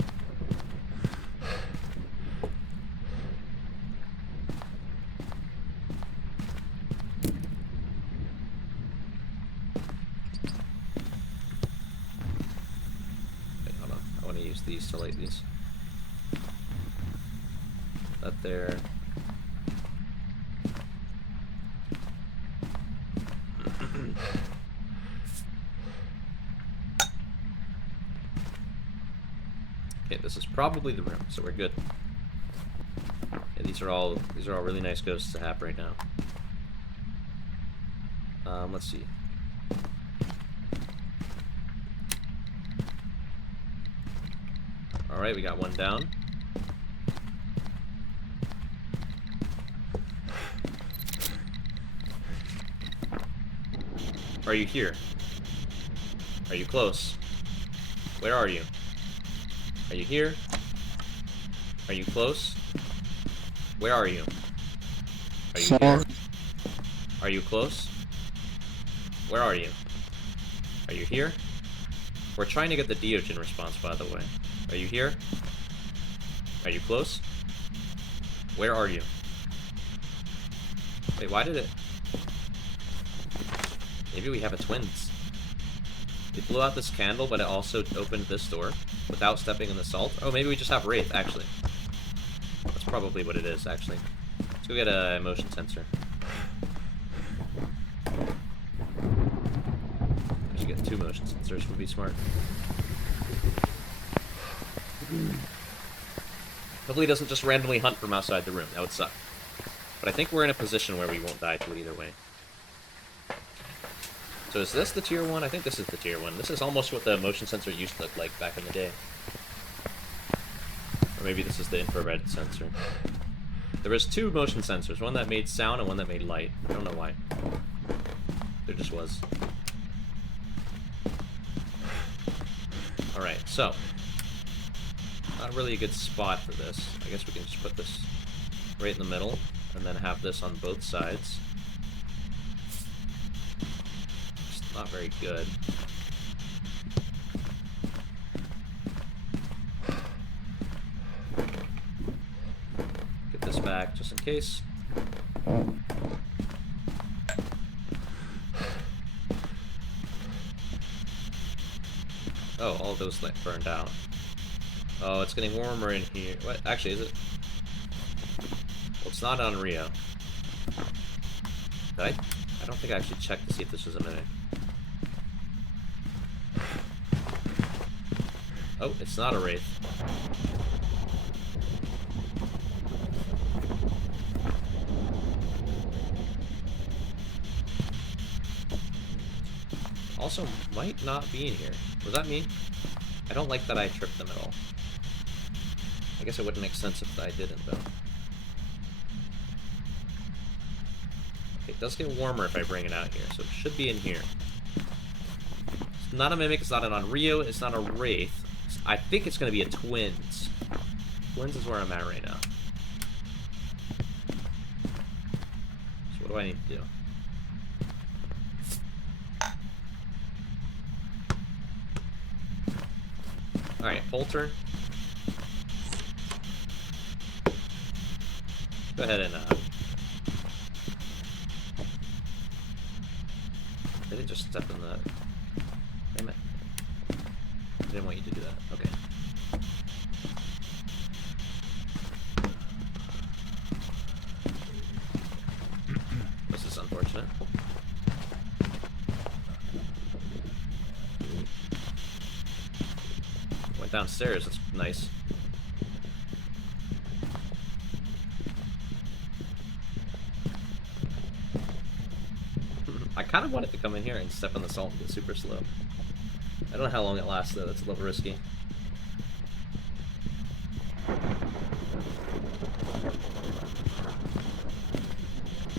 Okay, hold on. I want to use these to light these. That there. Okay, this is probably the room, so we're good. Yeah, these are all really nice ghosts to have right now. Let's see. All right, we got one down. Are you here? Are you close? Where are you? Are you here? Are you close? Where are you? Are you here? Are you close? Where are you? Are you here? We're trying to get the Diogen response, by the way. Are you here? Are you close? Where are you? Wait, why did it... Maybe we have a twins. It blew out this candle, but it also opened this door without stepping in the salt. Oh, maybe we just have Wraith, actually. That's probably what it is, actually. Let's go get a motion sensor. I should get 2 motion sensors, would be smart. Hopefully it doesn't just randomly hunt from outside the room. That would suck. But I think we're in a position where we won't die to it either way. So is this the tier 1? I think this is the tier 1. This is almost what the motion sensor used to look like back in the day. Or maybe this is the infrared sensor. There was 2 motion sensors, one that made sound and one that made light. I don't know why. There just was. Alright, so. Not really a good spot for this. I guess we can just put this right in the middle, and then have this on both sides. Not very good. Get this back just in case. Oh, all of those like burned out. Oh, it's getting warmer in here. What? Actually, is it? Well, it's not on Rio. Did I don't think I actually checked to see if this was a mimic. Oh, it's not a Wraith. Also, might not be in here. Was that me? I don't like that I tripped them at all. I guess it wouldn't make sense if I didn't, though. Okay, it does get warmer if I bring it out here, so it should be in here. It's not a mimic, it's not an Onryo, it's not a Wraith. I think it's going to be a Twins. Twins is where I'm at right now. So what do I need to do? Alright, Polter. Go ahead and, did it just step in the... Damn it. I didn't want you to do that. Okay. This is unfortunate. Went downstairs, that's nice. I kind of want it to come in here and step on the salt and get super slow. I don't know how long it lasts though, that's a little risky.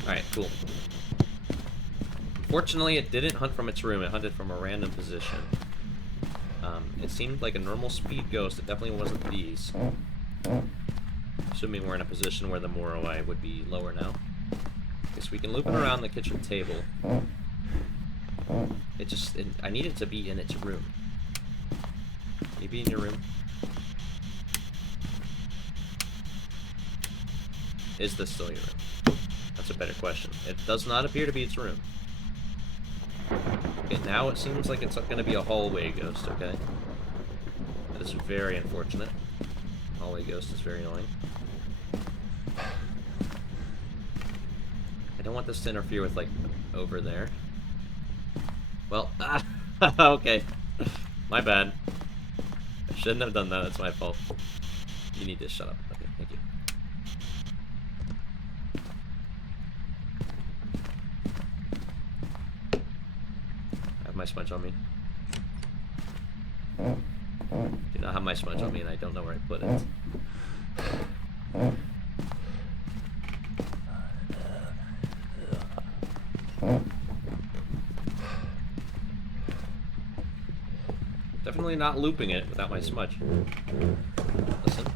Alright, cool. Fortunately, it didn't hunt from its room, it hunted from a random position. It seemed like a normal speed ghost, it definitely wasn't these. Assuming we're in a position where the Moroi would be lower now. Okay, so we can loop it around the kitchen table. I need it to be in its room. Can you be in your room? Is this still your room? That's a better question. It does not appear to be its room. Okay, now it seems like it's going to be a hallway ghost, okay? That is very unfortunate. Hallway ghost is very annoying. I don't want this to interfere with, like, over there. Well, okay. My bad. I shouldn't have done that, that's my fault. You need to shut up. Okay, thank you. I have my smudge on me. Do not have my smudge on me, and I don't know where I put it. Definitely not looping it without my smudge. Listen.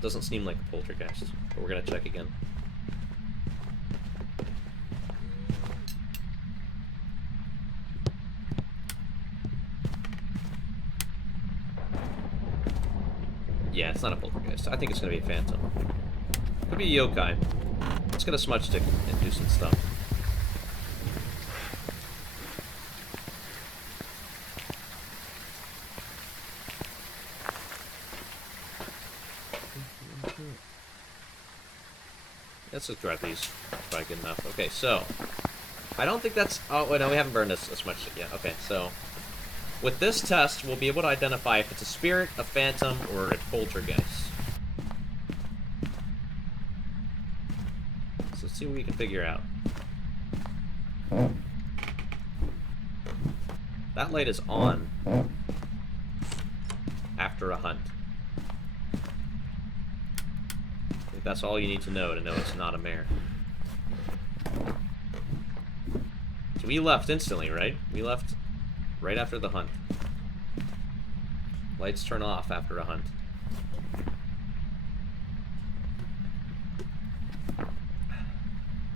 Doesn't seem like a poltergeist, but we're gonna check again. Yeah, it's not a poltergeist. I think it's gonna be a phantom. Could be a yokai. Let's get a smudge stick and do some stuff. Let's just grab these. Probably good enough. Okay, so I don't think that's. Oh wait, no, we haven't burned this as much yet. Okay, so with this test, we'll be able to identify if it's a spirit, a phantom, or a poltergeist. So let's see what we can figure out. That light is on after a hunt. I think that's all you need to know it's not a mare. So we left instantly, right? We left right after the hunt. Lights turn off after a hunt.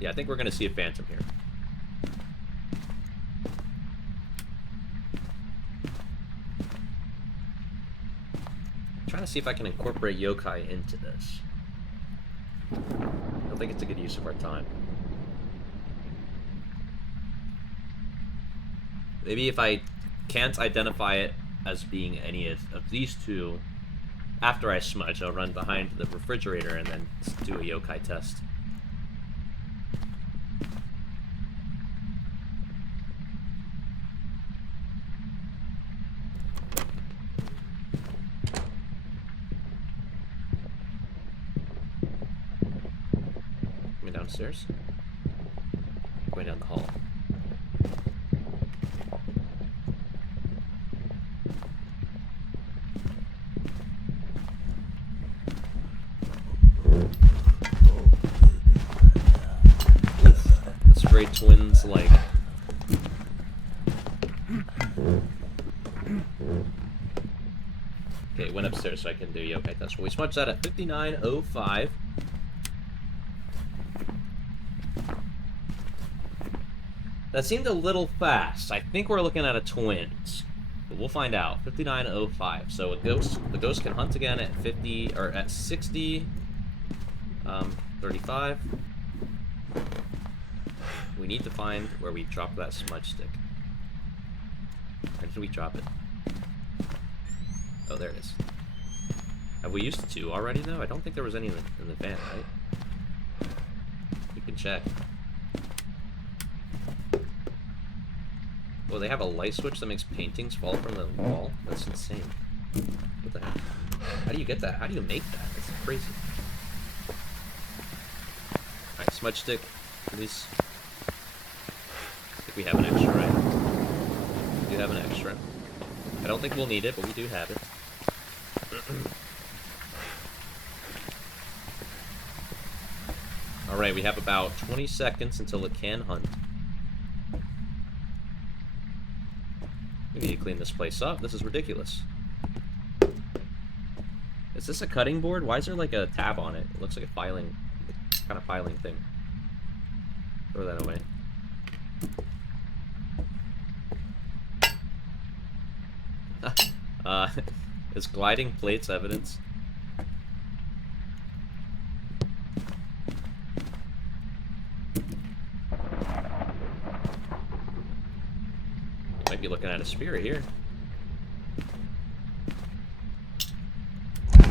Yeah, I think we're gonna see a phantom here. I'm trying to see if I can incorporate yokai into this. I don't think it's a good use of our time. Maybe if I can't identify it as being any of these two, after I smudge, I'll run behind the refrigerator and then do a yokai test. Going downstairs? Going down the hall. Twins like. Okay, went upstairs so I can do yokai test. We smudged that at 59:05. That seemed a little fast. I think we're looking at a twins, but we'll find out. 59:05. So the ghost can hunt again at 50 or at 60. 35. We need to find where we dropped that smudge stick. Where did we drop it? Oh, there it is. Have we used 2 already, though? I don't think there was any in the van, right? We can check. Oh, they have a light switch that makes paintings fall from the wall? That's insane. What the heck? How do you get that? How do you make that? That's crazy. Alright, smudge stick, please. I think we have an extra, right? We do have an extra. I don't think we'll need it, but we do have it. Alright, we have about 20 seconds until it can hunt. We need to clean this place up. This is ridiculous. Is this a cutting board? Why is there like a tab on it? It looks like a filing, kind of filing thing. Throw that away. Is gliding plates evidence? Might be looking at a spirit here. Come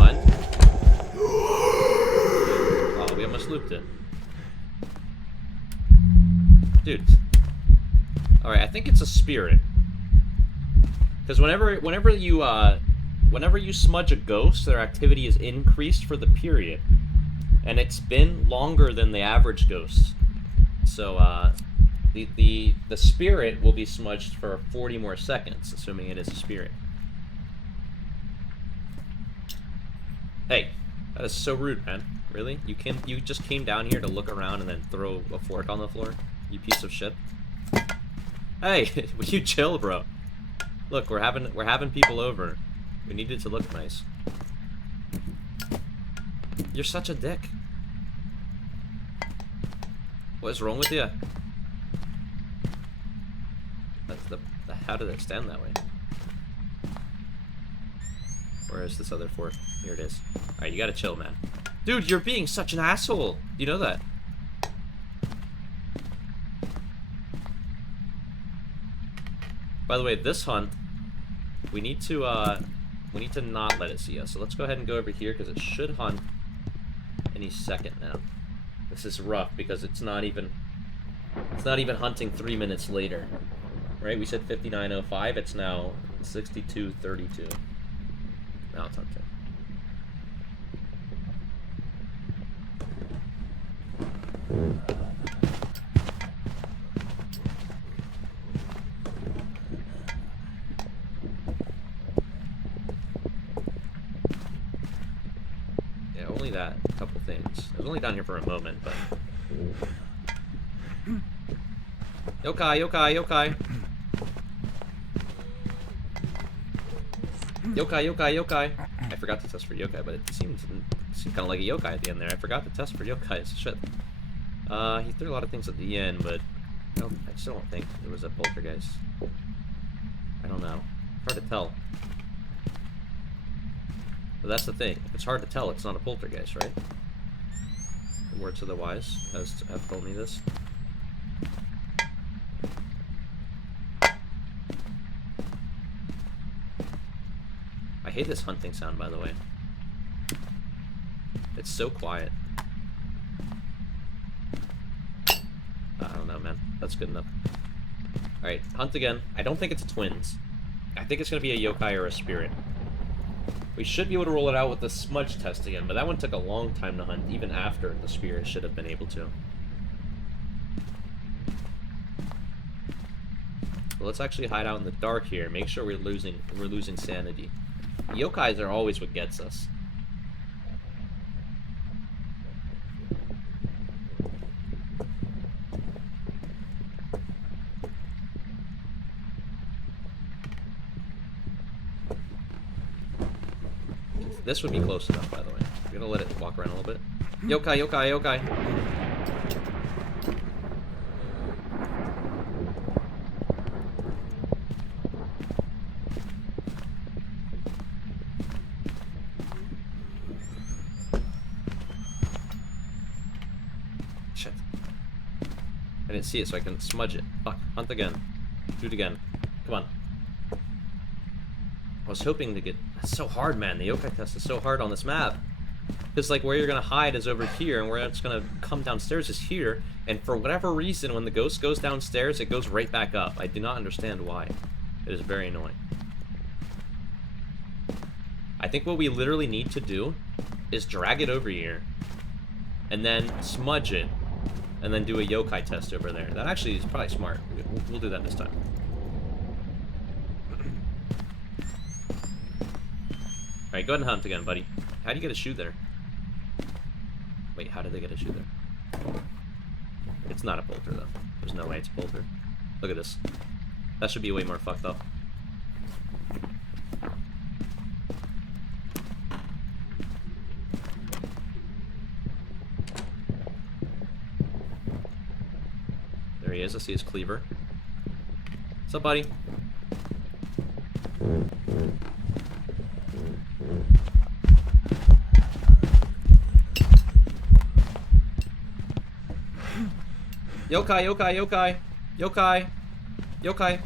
on. Oh, we almost looped it. Dude. Alright, I think it's a spirit. Because whenever you smudge a ghost, their activity is increased for the period. And it's been longer than the average ghost. So, the spirit will be smudged for 40 more seconds, assuming it is a spirit. Hey, that is so rude, man. Really? You just came down here to look around and then throw a fork on the floor? You piece of shit. Hey, will you chill, bro? Look, we're having people over. We need it to look nice. You're such a dick. What is wrong with you? How did it stand that way? Where is this other fork? Here it is. Alright, you gotta chill, man. Dude, you're being such an asshole! You know that? By the way, this hunt, we need to not let it see us. So let's go ahead and go over here, because it should hunt any second now. This is rough, because it's not even hunting 3 minutes later. Right? We said 59:05, it's now 62:32. Now it's hunting. Yeah, only that. A couple things. I was only down here for a moment, but... Yokai, yokai, yokai. Yokai, yokai, yokai. I forgot to test for yokai, but it seemed kind of like a yokai at the end there. I forgot to test for yokai. Shit. He threw a lot of things at the end, but no, I still don't think it was a poltergeist. I don't know. Hard to tell. But that's the thing. If it's hard to tell, it's not a poltergeist, right? The words of the wise have told me this. I hate this hunting sound, by the way. It's so quiet. I don't know, man. That's good enough. Alright, hunt again. I don't think it's twins. I think it's going to be a yokai or a spirit. We should be able to roll it out with the smudge test again, but that one took a long time to hunt, even after the spirit should have been able to. Well, let's actually hide out in the dark here. Make sure we're losing sanity. Yokais are always what gets us. This would be close enough, by the way. We're gonna let it walk around a little bit. Yokai, yokai, yokai. Shit. I didn't see it, so I can smudge it. Fuck. Hunt again. Do it again. Come on. I was hoping to get... That's so hard, man. The yokai test is so hard on this map. Because, like, where you're going to hide is over here, and where it's going to come downstairs is here. And for whatever reason, when the ghost goes downstairs, it goes right back up. I do not understand why. It is very annoying. I think what we literally need to do is drag it over here, and then smudge it, and then do a yokai test over there. That actually is probably smart. We'll do that this time. Alright, go ahead and hunt again, buddy. How do you get a shoe there? Wait, how did they get issue there? It's not a bolter, though. There's no way it's a bolter. Look at this. That should be way more fucked up. There he is. I see his cleaver. What's up, buddy? Yokai, yokai, yokai. Yokai. Yokai.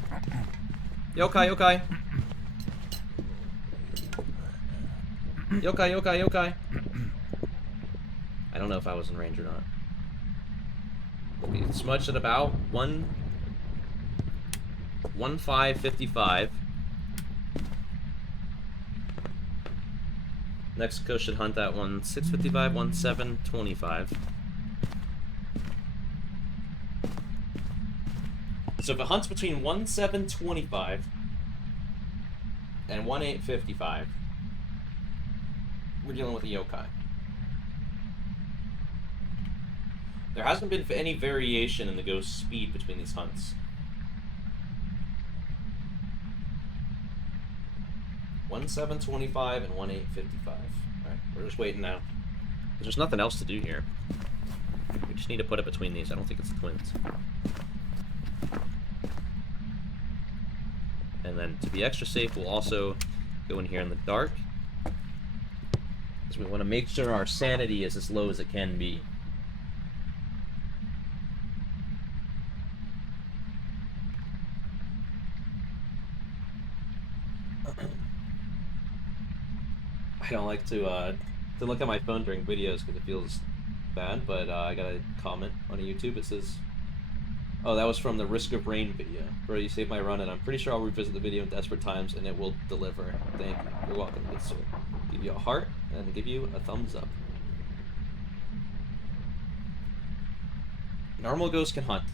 Yokai, yokai. Yokai, yokai, yokai. I don't know if I was in range or not. We smudged at about 1:5:55. Mexico should hunt at 1:6:55, 1:7:25. So if it hunts between 1:7:25 and 1:8:55, we're dealing with a yokai. There hasn't been any variation in the ghost speed between these hunts. 1:7:25 and 1:8:55. Alright, we're just waiting now. There's nothing else to do here. We just need to put it between these. I don't think it's the twins. And then to be extra safe, we'll also go in here in the dark, because we want to make sure our sanity is as low as it can be. I don't like to look at my phone during videos because it feels bad, but I got a comment on YouTube. It says, oh, that was from the Risk of Rain video. Bro, you saved my run, and I'm pretty sure I'll revisit the video in desperate times, and it will deliver. Thank you. You're welcome, good sir. Give you a heart, and give you a thumbs up. Normal ghosts can hunt.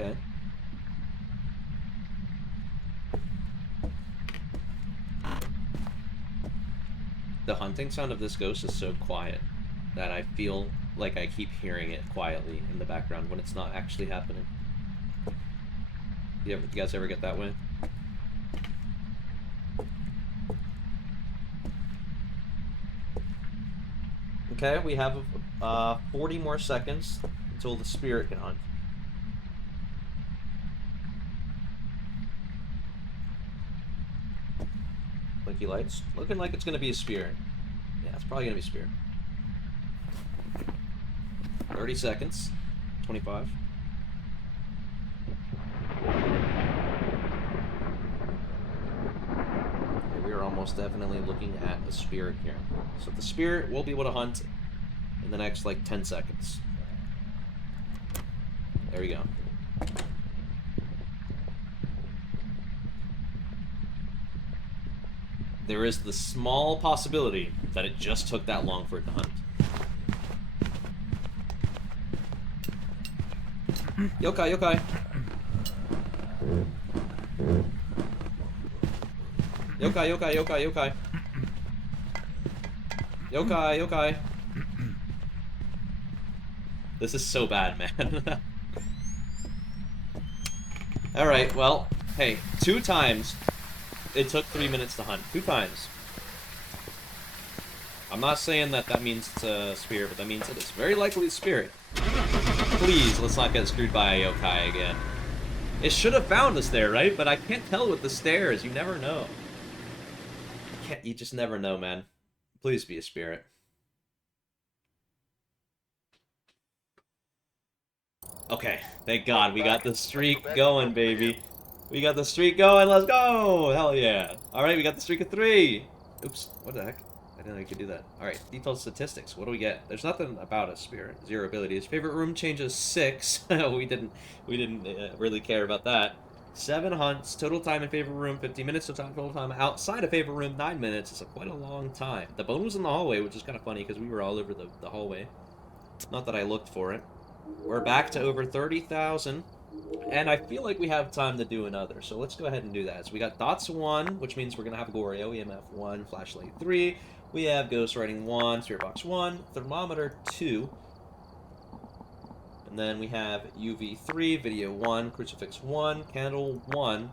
Okay. The hunting sound of this ghost is so quiet that I feel like I keep hearing it quietly in the background when it's not actually happening. You guys ever get that way? Okay, we have 40 more seconds until the spirit can hunt. Blinky lights. Looking like it's going to be a spirit. Yeah, it's probably going to be a spirit. 30 seconds. 25. Okay, we are almost definitely looking at a spirit here. So the spirit will be able to hunt in the next, like, 10 seconds. There we go. There is the small possibility that it just took that long for it to hunt. Yokai, yokai. Yokai, yokai, yokai, yokai. Yokai, yokai. This is so bad, man. Alright, well, hey, 2 times it took 3 minutes to hunt. 2 times. I'm not saying that that means it's a spirit, but that means it is very likely a spirit. Please, let's not get screwed by a yokai again. It should have found us there, right? But I can't tell with the stairs. You never know. You just never know, man. Please be a spirit. Okay, thank God. We got the streak going, baby. We got the streak going. Let's go. Hell yeah. All right, we got the streak of 3. Oops. What the heck? I didn't know you could do that. All right, detailed statistics. What do we get? There's nothing about a spirit. 0 abilities. Favorite room changes 6. we didn't really care about that. 7 hunts, total time in favorite room 15 minutes, total time outside of favorite room 9 minutes. It's quite a long time. The bone was in the hallway, which is kind of funny because we were all over the hallway. Not that I looked for it. We're back to over 30,000, and I feel like we have time to do another, so let's go ahead and do that. So we got dots 1, which means we're going to have Goreo, EMF 1, flashlight 3. We have ghost writing 1, spirit box 1, thermometer 2. And then we have UV 3, video 1, crucifix 1, candle 1,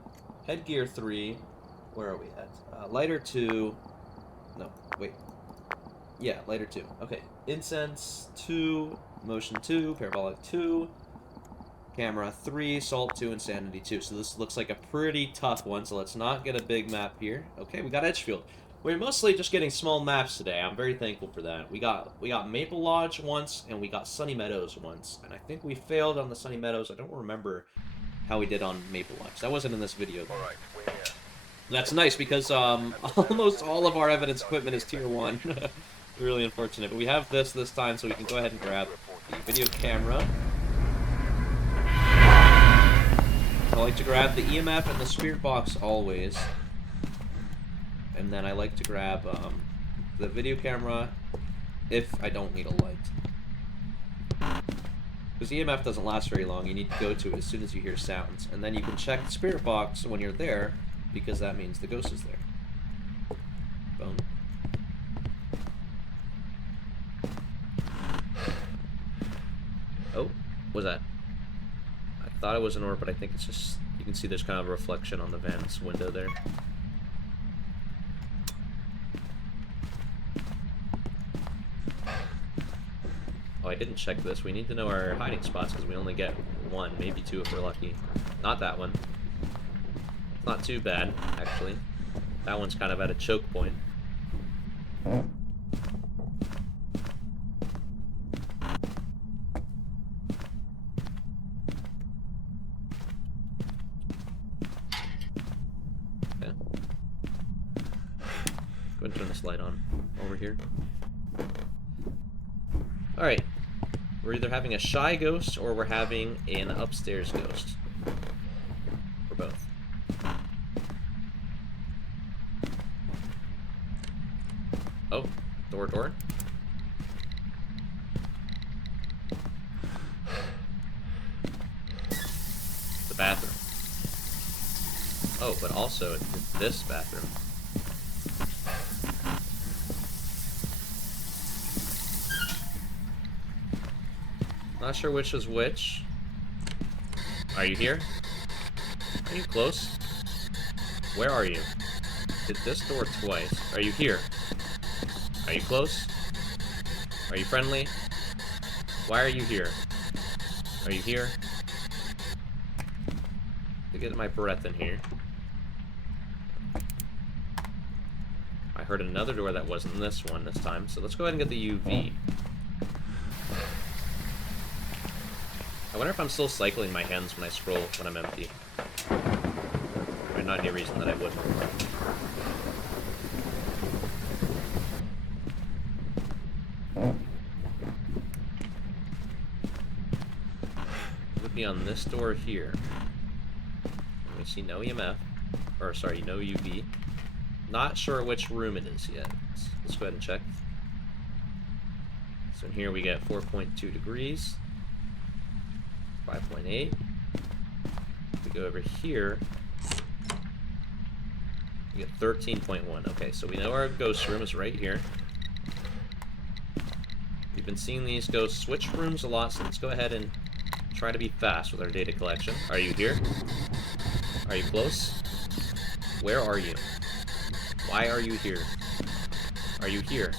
headgear 3. Where are we at? Lighter 2. No, wait. Yeah, lighter 2. Okay. Incense 2, motion 2, parabolic 2, camera 3, salt 2, and sanity 2. So this looks like a pretty tough one, so let's not get a big map here. Okay, we got Edgefield. We're mostly just getting small maps today. I'm very thankful for that. We got Maple Lodge once, and we got Sunny Meadows once. And I think we failed on the Sunny Meadows. I don't remember how we did on Maple Lodge. That wasn't in this video, though. Alright, we're here. That's nice, because almost all of our evidence equipment is tier 1. Really unfortunate. But we have this time, so we can go ahead and grab the video camera. I like to grab the EMF and the spirit box always. And then I like to grab the video camera if I don't need a light. Because EMF doesn't last very long. You need to go to it as soon as you hear sounds. And then you can check the spirit box when you're there, because that means the ghost is there. Boom. Oh, what was that? I thought it was an orb, but I think it's just, you can see there's kind of a reflection on the van's window there. Oh, I didn't check this. We need to know our hiding spots because we only get 1, maybe 2 if we're lucky. Not that one. It's not too bad, actually. That one's kind of at a choke point. Okay. Go ahead and turn this light on over here. Alright, we're either having a shy ghost or we're having an upstairs ghost. Or both. Oh, door. The bathroom. Oh, but also this bathroom. Not sure which is which. Are you here? Are you close? Where are you? Hit this door twice. Are you here? Are you close? Are you friendly? Why are you here? Are you here? To get my breath in here. I heard another door that wasn't this one this time, so let's go ahead and get the UV. I wonder if I'm still cycling my hands when I scroll when I'm empty. There's not any reason that I wouldn't. It would be on this door here. We see no EMF. Or, sorry, no UV. Not sure which room it is yet. Let's go ahead and check. So in here we get 4.2 degrees. 5.8. We go over here. We get 13.1. Okay, so we know our ghost room is right here. We've been seeing these ghosts switch rooms a lot, so let's go ahead and try to be fast with our data collection. Are you here? Are you close? Where are you? Why are you here? Are you here?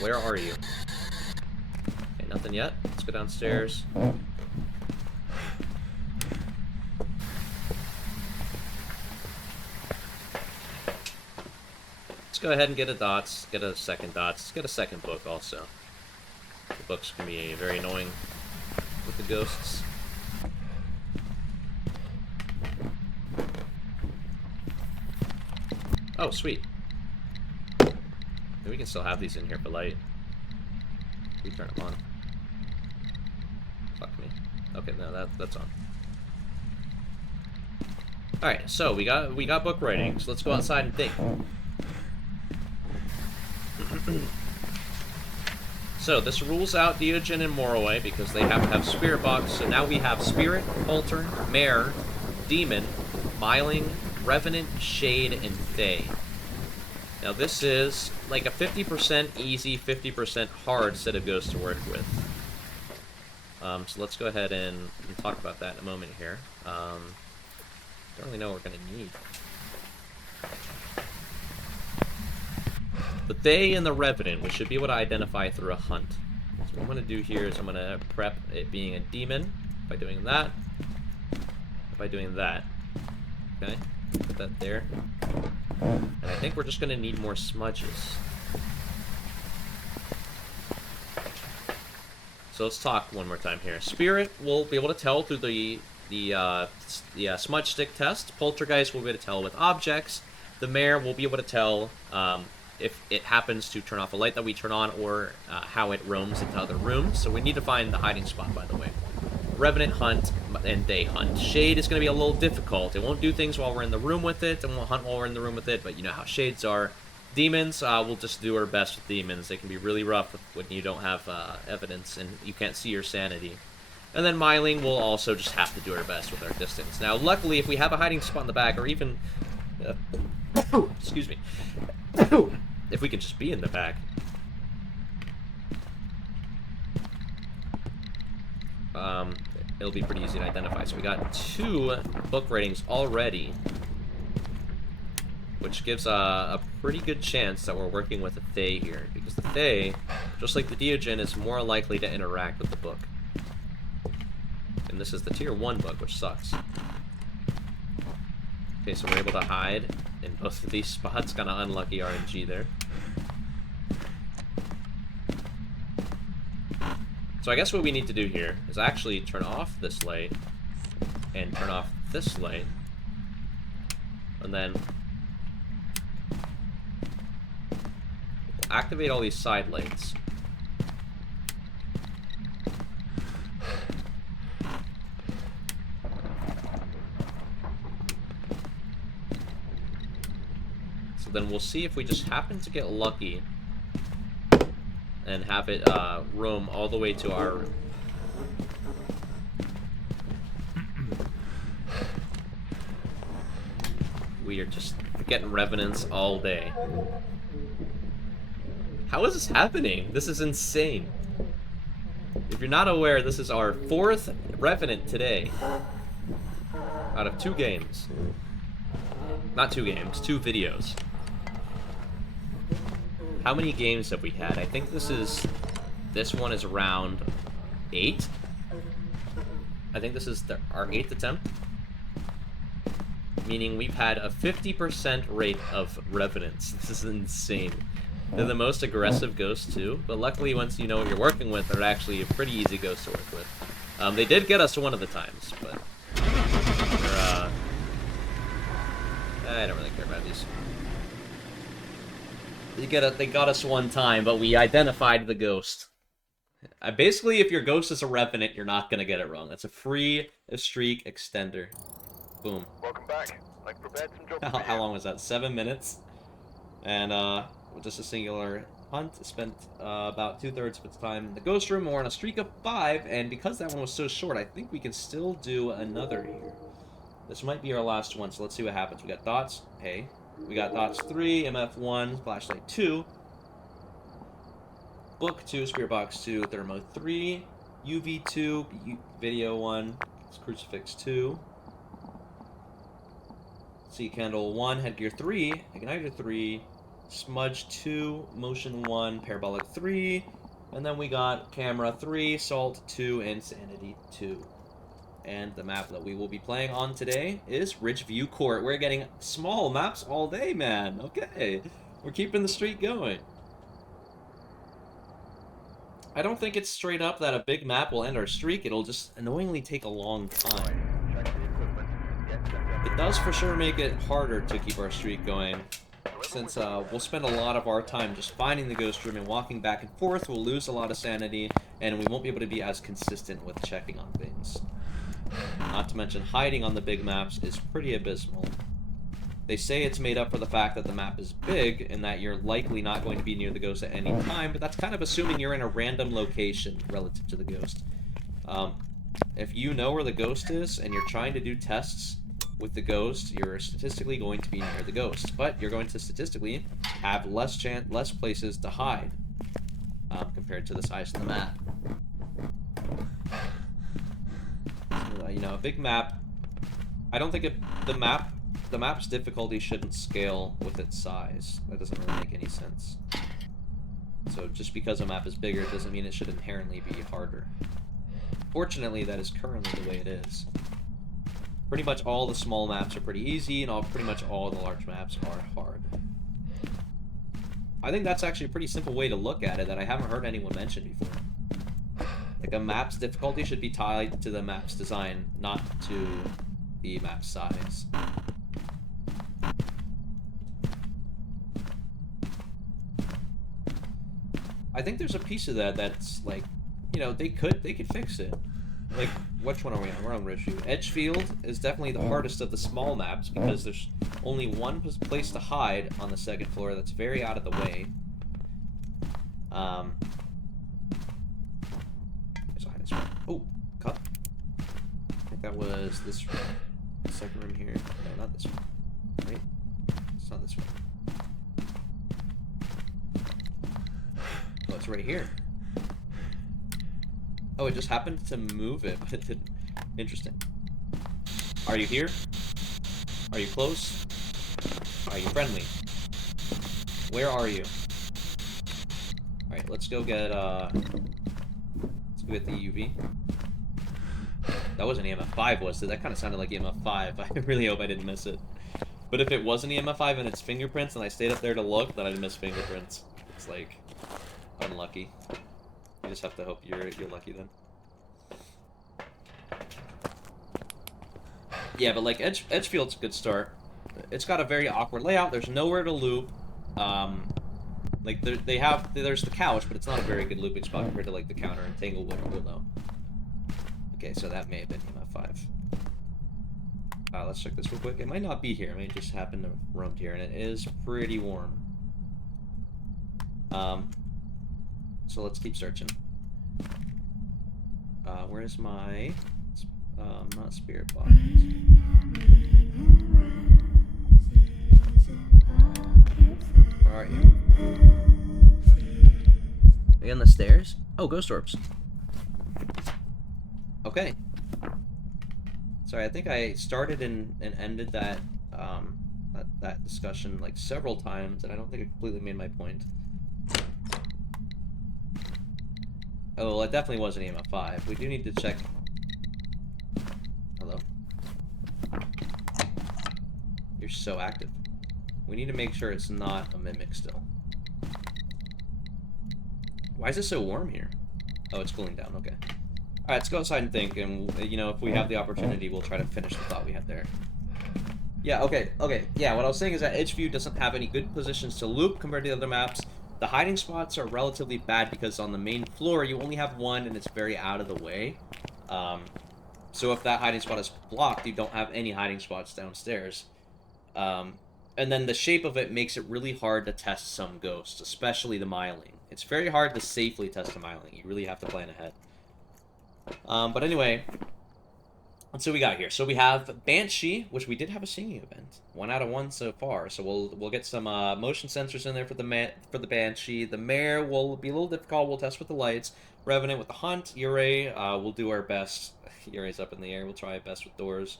Where are you? Okay, nothing yet. Let's go downstairs. Let's go ahead and get a dots, get a second dots, let's get a second book also. The books can be very annoying with the ghosts. Oh, sweet. Maybe we can still have these in here for light. We turn them on. Fuck me. Okay, no, that's on. Alright, so we got book writing, so let's go outside and think. So this rules out Deogen and Morrowind because they have to have Spirit Box, so now we have Spirit, Polter, Mare, Demon, Myling, Revenant, Shade, and Fae. Now this is like a 50% easy, 50% hard set of ghosts to work with. So let's go ahead and talk about that in a moment here. Don't really know what we're going to need. The Fae and the Revenant, we should be able to identify through a hunt. So what I'm going to do here is I'm going to prep it being a demon by doing that. By doing that. Okay, put that there. And I think we're just going to need more smudges. So let's talk one more time here. Spirit will be able to tell through the smudge stick test. Poltergeist will be able to tell with objects. The Mare will be able to tell if it happens to turn off a light that we turn on or how it roams into other rooms. So we need to find the hiding spot, by the way. Revenant hunt and they hunt. Shade is going to be a little difficult. It won't do things while we're in the room with it, and won't hunt while we're in the room with it, but you know how shades are. Demons, we'll just do our best with demons. They can be really rough when you don't have evidence and you can't see your sanity. And then Myling will also just have to do our best with our distance. Now, luckily, if we have a hiding spot in the back, or even... excuse me. If we can just be in the back. It'll be pretty easy to identify. So we got 2 book ratings already, which gives a pretty good chance that we're working with a Fae here, because the Fae, just like the Deogen, is more likely to interact with the book. And this is the tier 1 book, which sucks. Okay, so we're able to hide in both of these spots. Kind of unlucky RNG there. So I guess what we need to do here is actually turn off this light and turn off this light, and then activate all these side lights. So then we'll see if we just happen to get lucky and have it roam all the way to our... We are just getting Revenants all day. How is this happening? This is insane. If you're not aware, this is our 4th Revenant today. Out of 2 games. Not 2 games, 2 videos. How many games have we had? I think this one is round 8. I think this is our 8th attempt. Meaning we've had a 50% rate of Revenants. This is insane. They're the most aggressive ghosts too, but luckily once you know what you're working with, they're actually a pretty easy ghost to work with. They did get us one of the times, but they're, I don't really care about these. They got us one time, but we identified the ghost. Basically, if your ghost is a Revenant, you're not gonna get it wrong. That's a free streak extender. Boom. Welcome back. I've prepared some jobs. How long was that? 7 minutes? And just a singular hunt. Spent about 2/3 of its time in the ghost room. We're on a streak of 5, and because that one was so short, I think we can still do another here. This might be our last one, so let's see what happens. We got dots. Hey. We got dots 3, MF1, flashlight 2, book 2, spirit box 2, thermo 3, UV 2, video 1, crucifix 2, sea candle 1, headgear 3, igniter 3, smudge 2, motion 1, parabolic 3, and then we got camera 3, salt 2, and sanity 2. And the map that we will be playing on today is Ridgeview Court. We're getting small maps all day, man. Okay. We're keeping the streak going. I don't think it's straight up that a big map will end our streak. It'll just annoyingly take a long time. It does for sure make it harder to keep our streak going, since we'll spend a lot of our time just finding the ghost room and walking back and forth. We'll lose a lot of sanity, and we won't be able to be as consistent with checking on things. not to mention hiding on the big maps, is pretty abysmal. They say it's made up for the fact that the map is big and that you're likely not going to be near the ghost at any time, but that's kind of assuming you're in a random location relative to the ghost. If you know where the ghost is and you're trying to do tests with the ghost, you're statistically going to be near the ghost, but you're going to statistically have less places to hide compared to the size of the map. So, you know, a big map. I don't think the map's difficulty shouldn't scale with its size. That doesn't really make any sense. So just because a map is bigger doesn't mean it should inherently be harder. Fortunately, that is currently the way it is. Pretty much all the small maps are pretty easy, and pretty much all the large maps are hard. I think that's actually a pretty simple way to look at it that I haven't heard anyone mention before. Like, a map's difficulty should be tied to the map's design, not to the map's size. I think there's a piece of that that's, like, you know, they could fix it. Like, which one are we on? We're on Ridgeview. Edgefield is definitely the hardest of the small maps because there's only one place to hide on the second floor that's very out of the way. Oh, cup. I think that was this room. The second room here. No, not this one. Right? It's not this one. Oh, it's right here. Oh, it just happened to move it, but it didn't. Interesting. Are you here? Are you close? Are you friendly? Where are you? Alright, let's go get the UV. That wasn't EMF 5, was it? That kind of sounded like EMF 5. I really hope I didn't miss it. But if it wasn't EMF 5 and it's fingerprints and I stayed up there to look, then I'd miss fingerprints. It's like unlucky. You just have to hope you're lucky then. Yeah, but like Edgefield's a good start. It's got a very awkward layout. There's nowhere to loop. Like there's the couch, but it's not a very good looping spot compared to like the counter and Tanglewood or Willow. Okay, so that may have been EMF 5. Let's check this real quick. It might not be here. It might just happen to roam here, and it is pretty warm. So let's keep searching. Where's my not spirit box? Where are you? Are you on the stairs? Oh, ghost orbs. Okay. Sorry, I think I started and ended that that discussion like several times, and I don't think I completely made my point. Oh, well, it definitely wasn't EMF 5. We do need to check. Hello? You're so active. We need to make sure it's not a mimic still. Why is it so warm here? Oh, it's cooling down. Okay. Alright, let's go outside and think, and, you know, if we have the opportunity, we'll try to finish the thought we had there. Yeah, okay. Yeah, what I was saying is that Edgeview doesn't have any good positions to loop compared to the other maps. The hiding spots are relatively bad because on the main floor you only have one and it's very out of the way. So if that hiding spot is blocked, you don't have any hiding spots downstairs. And then the shape of it makes it really hard to test some ghosts, especially the miling. It's very hard to safely test a miling. You really have to plan ahead. But anyway, let's see what we got here. So we have Banshee, which we did have a singing event. 1 out of 1 so far. So we'll get some motion sensors in there for the Banshee. The Mare will be a little difficult. We'll test with the lights. Revenant with the Hunt. Yurei, we'll do our best. Yurei's up in the air. We'll try our best with doors.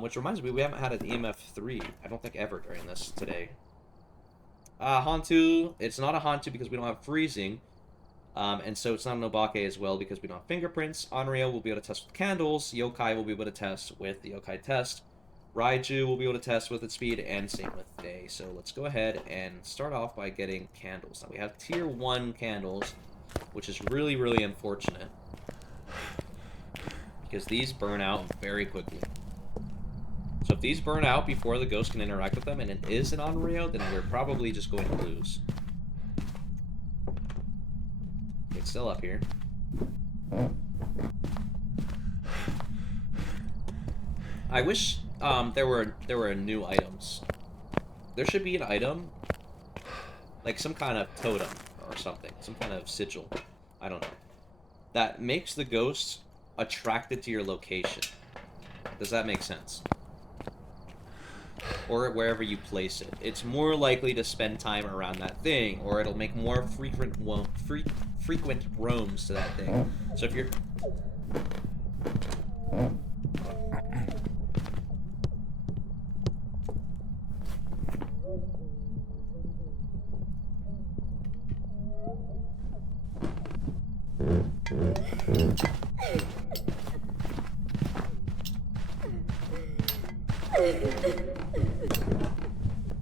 Which reminds me, we haven't had an EMF 3. I don't think ever during this today. Hantu, it's not a Hantu because we don't have freezing. And so it's not an Obake as well because we don't have fingerprints. Onryo will be able to test with candles. Yokai will be able to test with the Yokai test. Raiju will be able to test with its speed, and same with Day. So let's go ahead and start off by getting candles. Now we have tier 1 candles, which is really, really unfortunate. Because these burn out very quickly. So if these burn out before the ghost can interact with them, and it is an Onryo, then we're probably just going to lose. It's still up here. I wish there were new items. There should be an item, like some kind of totem or something, some kind of sigil. I don't know. That makes the ghosts attracted to your location. Does that make sense? Or wherever you place it. It's more likely to spend time around that thing, or it'll make more frequent roams to that thing. So if you're...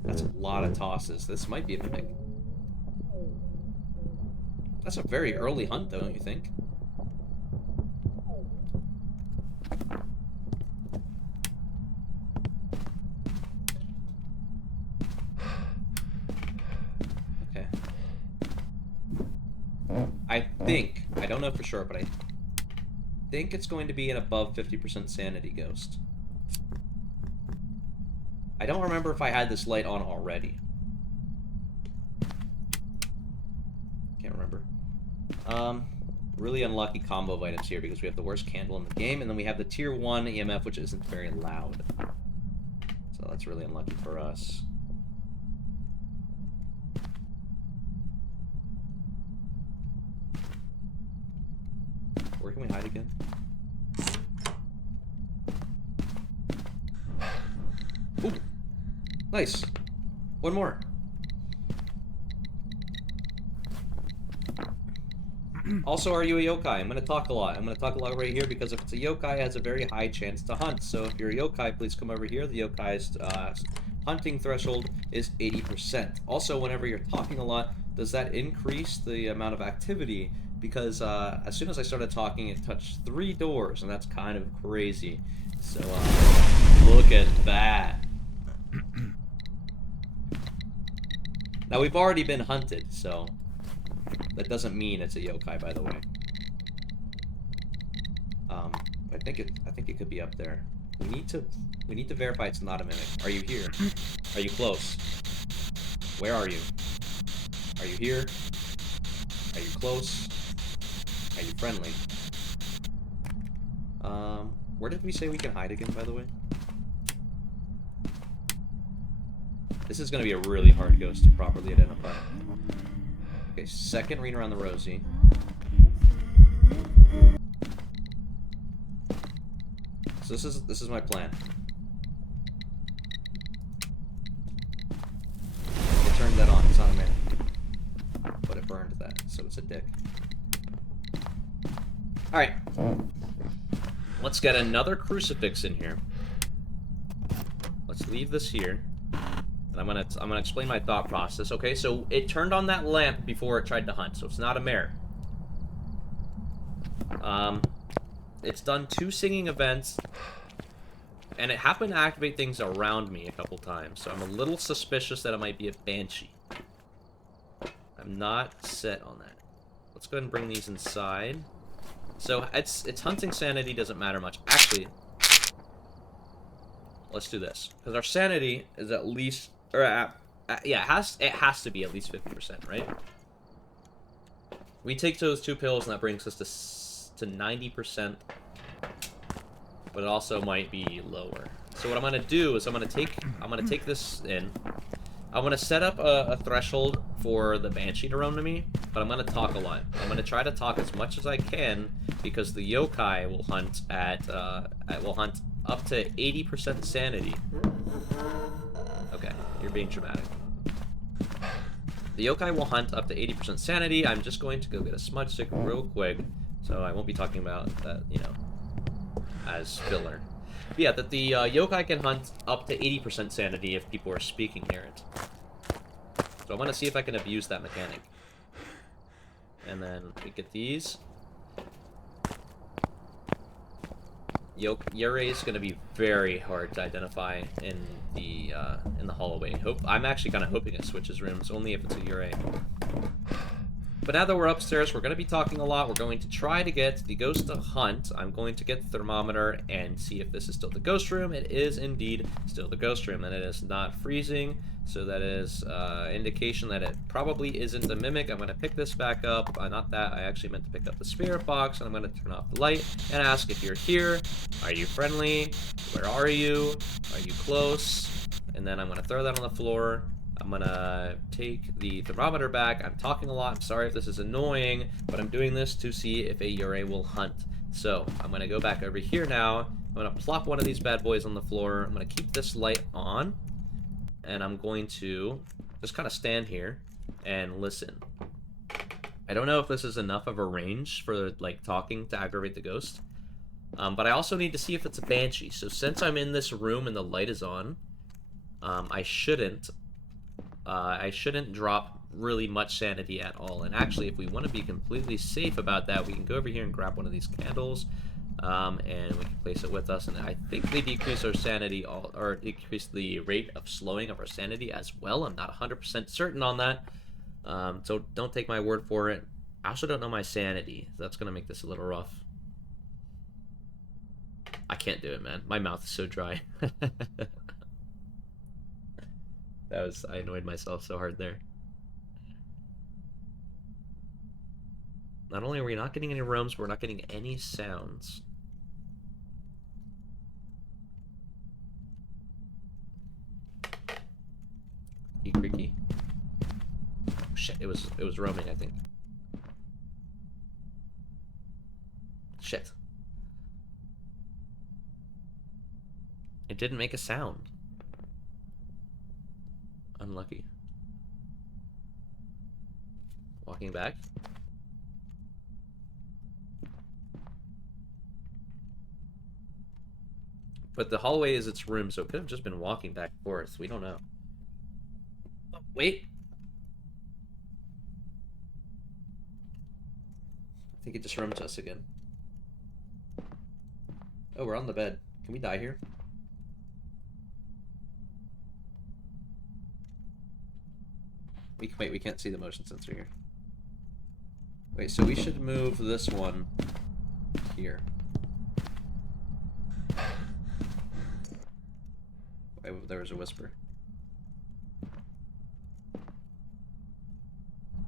That's a lot of tosses. This might be a mimic. That's a very early hunt, though, don't you think? Okay. I don't know for sure, but I think it's going to be an above 50% sanity ghost. I don't remember if I had this light on already. Can't remember. Really unlucky combo of items here because we have the worst candle in the game, and then we have the tier 1 EMF, which isn't very loud. So that's really unlucky for us. Where can we hide again? Ooh! Nice! One more. Also, are you a yokai? I'm going to talk a lot. I'm going to talk a lot right here because if it's a yokai, it has a very high chance to hunt. So if you're a yokai, please come over here. The yokai's hunting threshold is 80%. Also, whenever you're talking a lot, does that increase the amount of activity? Because as soon as I started talking, it touched 3 doors, and that's kind of crazy. So, look at that. Now, we've already been hunted, so that doesn't mean it's a yokai, by the way. I think it could be up there. We need to verify it's not a mimic. Are you here? Are you close? Where are you? Are you here? Are you close? Are you friendly? Where did we say we can hide again, by the way? This is going to be a really hard ghost to properly identify. Okay, second ring around the rosy. So this is my plan. It turned that on. It's not a man, but it burned that, so it's a dick. All right, let's get another crucifix in here. Let's leave this here. I'm gonna explain my thought process. Okay, so it turned on that lamp before it tried to hunt, so it's not a mare. It's done 2 singing events, and it happened to activate things around me a couple times, so I'm a little suspicious that it might be a banshee. I'm not set on that. Let's go ahead and bring these inside. So its hunting sanity doesn't matter much. Actually, let's do this because our sanity is at least. Or, yeah, it has to be at least 50%, right? We take those 2 pills, and that brings us to 90%. But it also might be lower. So what I'm gonna do is I'm gonna take this in. I'm gonna set up a threshold for the banshee to roam to me, but I'm gonna talk a lot. I'm gonna try to talk as much as I can because the yokai will hunt up to 80% sanity. Okay, you're being dramatic. The yokai will hunt up to 80% sanity. I'm just going to go get a smudge stick real quick, so I won't be talking about that, you know, as filler. But yeah, that the yokai can hunt up to 80% sanity if people are speaking near it. So I'm going to see if I can abuse that mechanic. And then we get these. Yurei is going to be very hard to identify in the hallway. I'm actually kind of hoping it switches rooms, only if it's a Yurei. But now that we're upstairs, we're going to be talking a lot. We're going to try to get the ghost to hunt. I'm going to get the thermometer and see if this is still the ghost room. It is indeed still the ghost room, and it is not freezing. So that is indication that it probably isn't a mimic. I'm going to pick this back up. Not that. I actually meant to pick up the spirit box, and I'm going to turn off the light and ask if you're here. Are you friendly? Where are you? Are you close? And then I'm going to throw that on the floor. I'm gonna take the thermometer back. I'm talking a lot. I'm sorry if this is annoying, but I'm doing this to see if a Yurei will hunt. So I'm gonna go back over here now. I'm gonna plop one of these bad boys on the floor. I'm gonna keep this light on, and I'm going to just kind of stand here and listen. I don't know if this is enough of a range for like talking to aggravate the ghost, but I also need to see if it's a banshee. So since I'm in this room and the light is on, I shouldn't drop really much sanity at all. And actually, if we want to be completely safe about that, we can go over here and grab one of these candles, and we can place it with us. And I think they decrease our sanity, or decrease the rate of slowing of our sanity as well. I'm not 100% certain on that, so don't take my word for it. I also don't know my sanity. That's going to make this a little rough. I can't do it, man. My mouth is so dry. I annoyed myself so hard there. Not only are we not getting any rooms, we're not getting any sounds. Creaky. Oh, shit, it was roaming, I think. Shit. It didn't make a sound. Unlucky. Walking back. But the hallway is its room, so it could have just been walking back and forth. We don't know. Oh, wait. I think it just roamed to us again. Oh, we're on the bed. Can we die here? Wait, we can't see the motion sensor here. Wait, so we should move this one here. Wait, there was a whisper.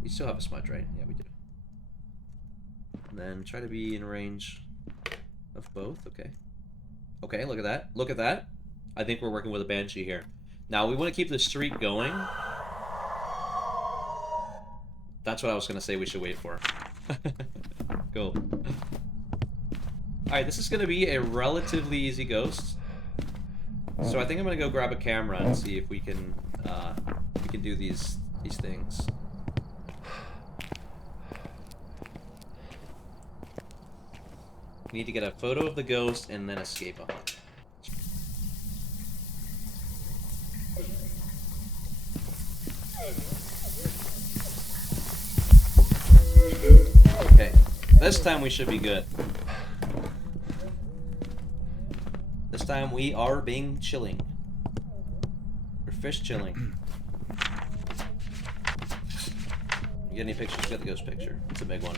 We still have a smudge, right? Yeah, we do. And then try to be in range of both. Okay. Okay, look at that. Look at that. I think we're working with a banshee here. Now, we want to keep the streak going. That's what I was going to say we should wait for. Cool. Alright, this is going to be a relatively easy ghost. So I think I'm going to go grab a camera and see if we can do these things. We need to get a photo of the ghost and then escape a hunt. Okay, this time we should be good. This time we are being chilling. We're fish chilling. You get any pictures? Get the ghost picture. It's a big one.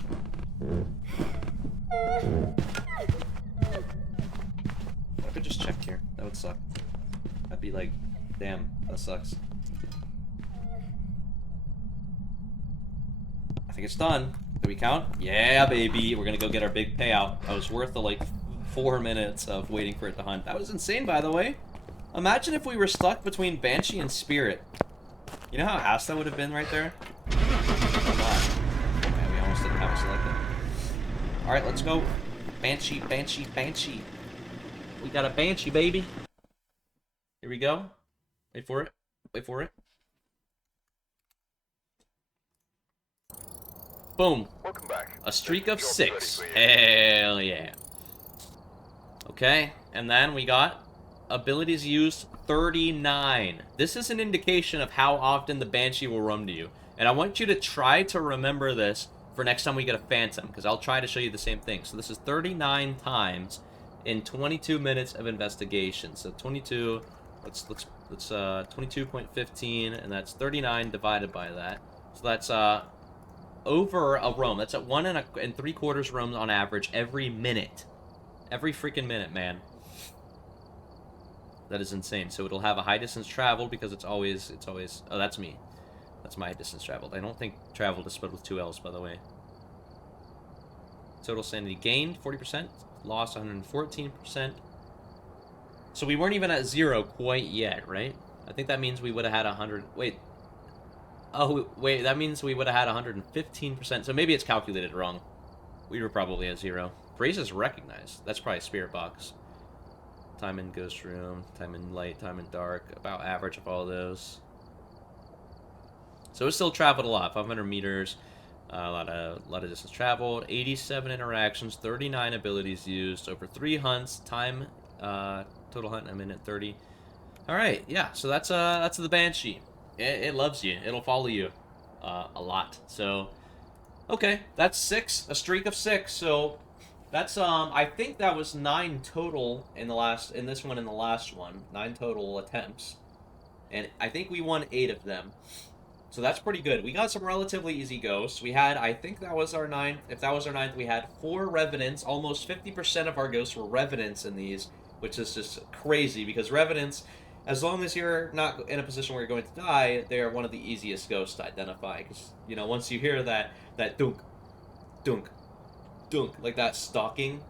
What if I just checked here? That would suck. I'd be like, damn, that sucks. I think it's done. Did we count? Yeah, baby. We're gonna go get our big payout. That was worth the, like, 4 minutes of waiting for it to hunt. That was insane, by the way. Imagine if we were stuck between Banshee and Spirit. You know how ass that would have been right there? Come on. Man, we almost didn't have it selected. Alright, let's go. Banshee, Banshee, Banshee. We got a Banshee, baby. Here we go. Wait for it. Wait for it. Boom. Welcome back. A streak of Job 6. ready for you. Hell yeah. Okay, and then we got abilities used 39. This is an indication of how often the Banshee will roam to you. And I want you to try to remember this for next time we get a Phantom, because I'll try to show you the same thing. So this is 39 times in 22 minutes of investigation. So 22, let's 22.15, and that's 39 divided by that. So that's over a roam. That's at 1 3/4 roams on average every minute. Every freaking minute, man. That is insane. So it'll have a high distance traveled because it's always, oh, that's me. That's my distance traveled. I don't think traveled is spelled with 2 L's, by the way. Total sanity gained, 40%. Lost, 114%. So we weren't even at 0 quite yet, right? I think that means we would have had 100... Wait. Oh, wait, that means we would have had 115%. So maybe it's calculated wrong. We were probably at 0. Phrase is recognized. That's probably Spirit Box. Time in Ghost Room, time in Light, time in Dark. About average of all those. So it still traveled a lot. 500 meters. A lot of distance traveled. 87 interactions. 39 abilities used. Over 3 hunts. Time, total hunt, a minute 30. Alright, yeah. So that's the Banshee. It loves you. It'll follow you a lot. So, okay. That's 6. A streak of 6. So, that's, I think that was 9 total in the last one. 9 total attempts. And I think we won 8 of them. So that's pretty good. We got some relatively easy ghosts. We had, I think that was our 9th. If that was our 9th, we had 4 Revenants. Almost 50% of our ghosts were Revenants in these, which is just crazy because Revenants, as long as you're not in a position where you're going to die, they are one of the easiest ghosts to identify. Because, you know, once you hear that dunk, dunk, dunk, like that stalking,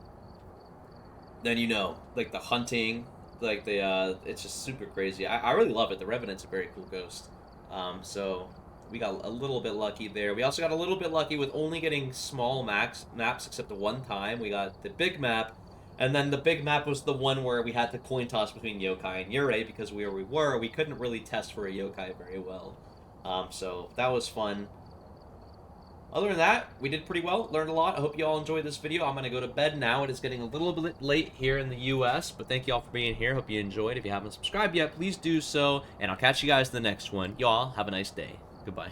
then you know, like the hunting, like the, it's just super crazy. I really love it. The Revenant's a very cool ghost. So we got a little bit lucky there. We also got a little bit lucky with only getting small maps, except the one time. We got the big map, and then the big map was the one where we had to coin toss between Yokai and Yurei, because where we were, we couldn't really test for a Yokai very well. So that was fun. Other than that, we did pretty well, learned a lot. I hope you all enjoyed this video. I'm going to go to bed now. It is getting a little bit late here in the US, but thank you all for being here. Hope you enjoyed. If you haven't subscribed yet, please do so, and I'll catch you guys in the next one. Y'all have a nice day. Goodbye.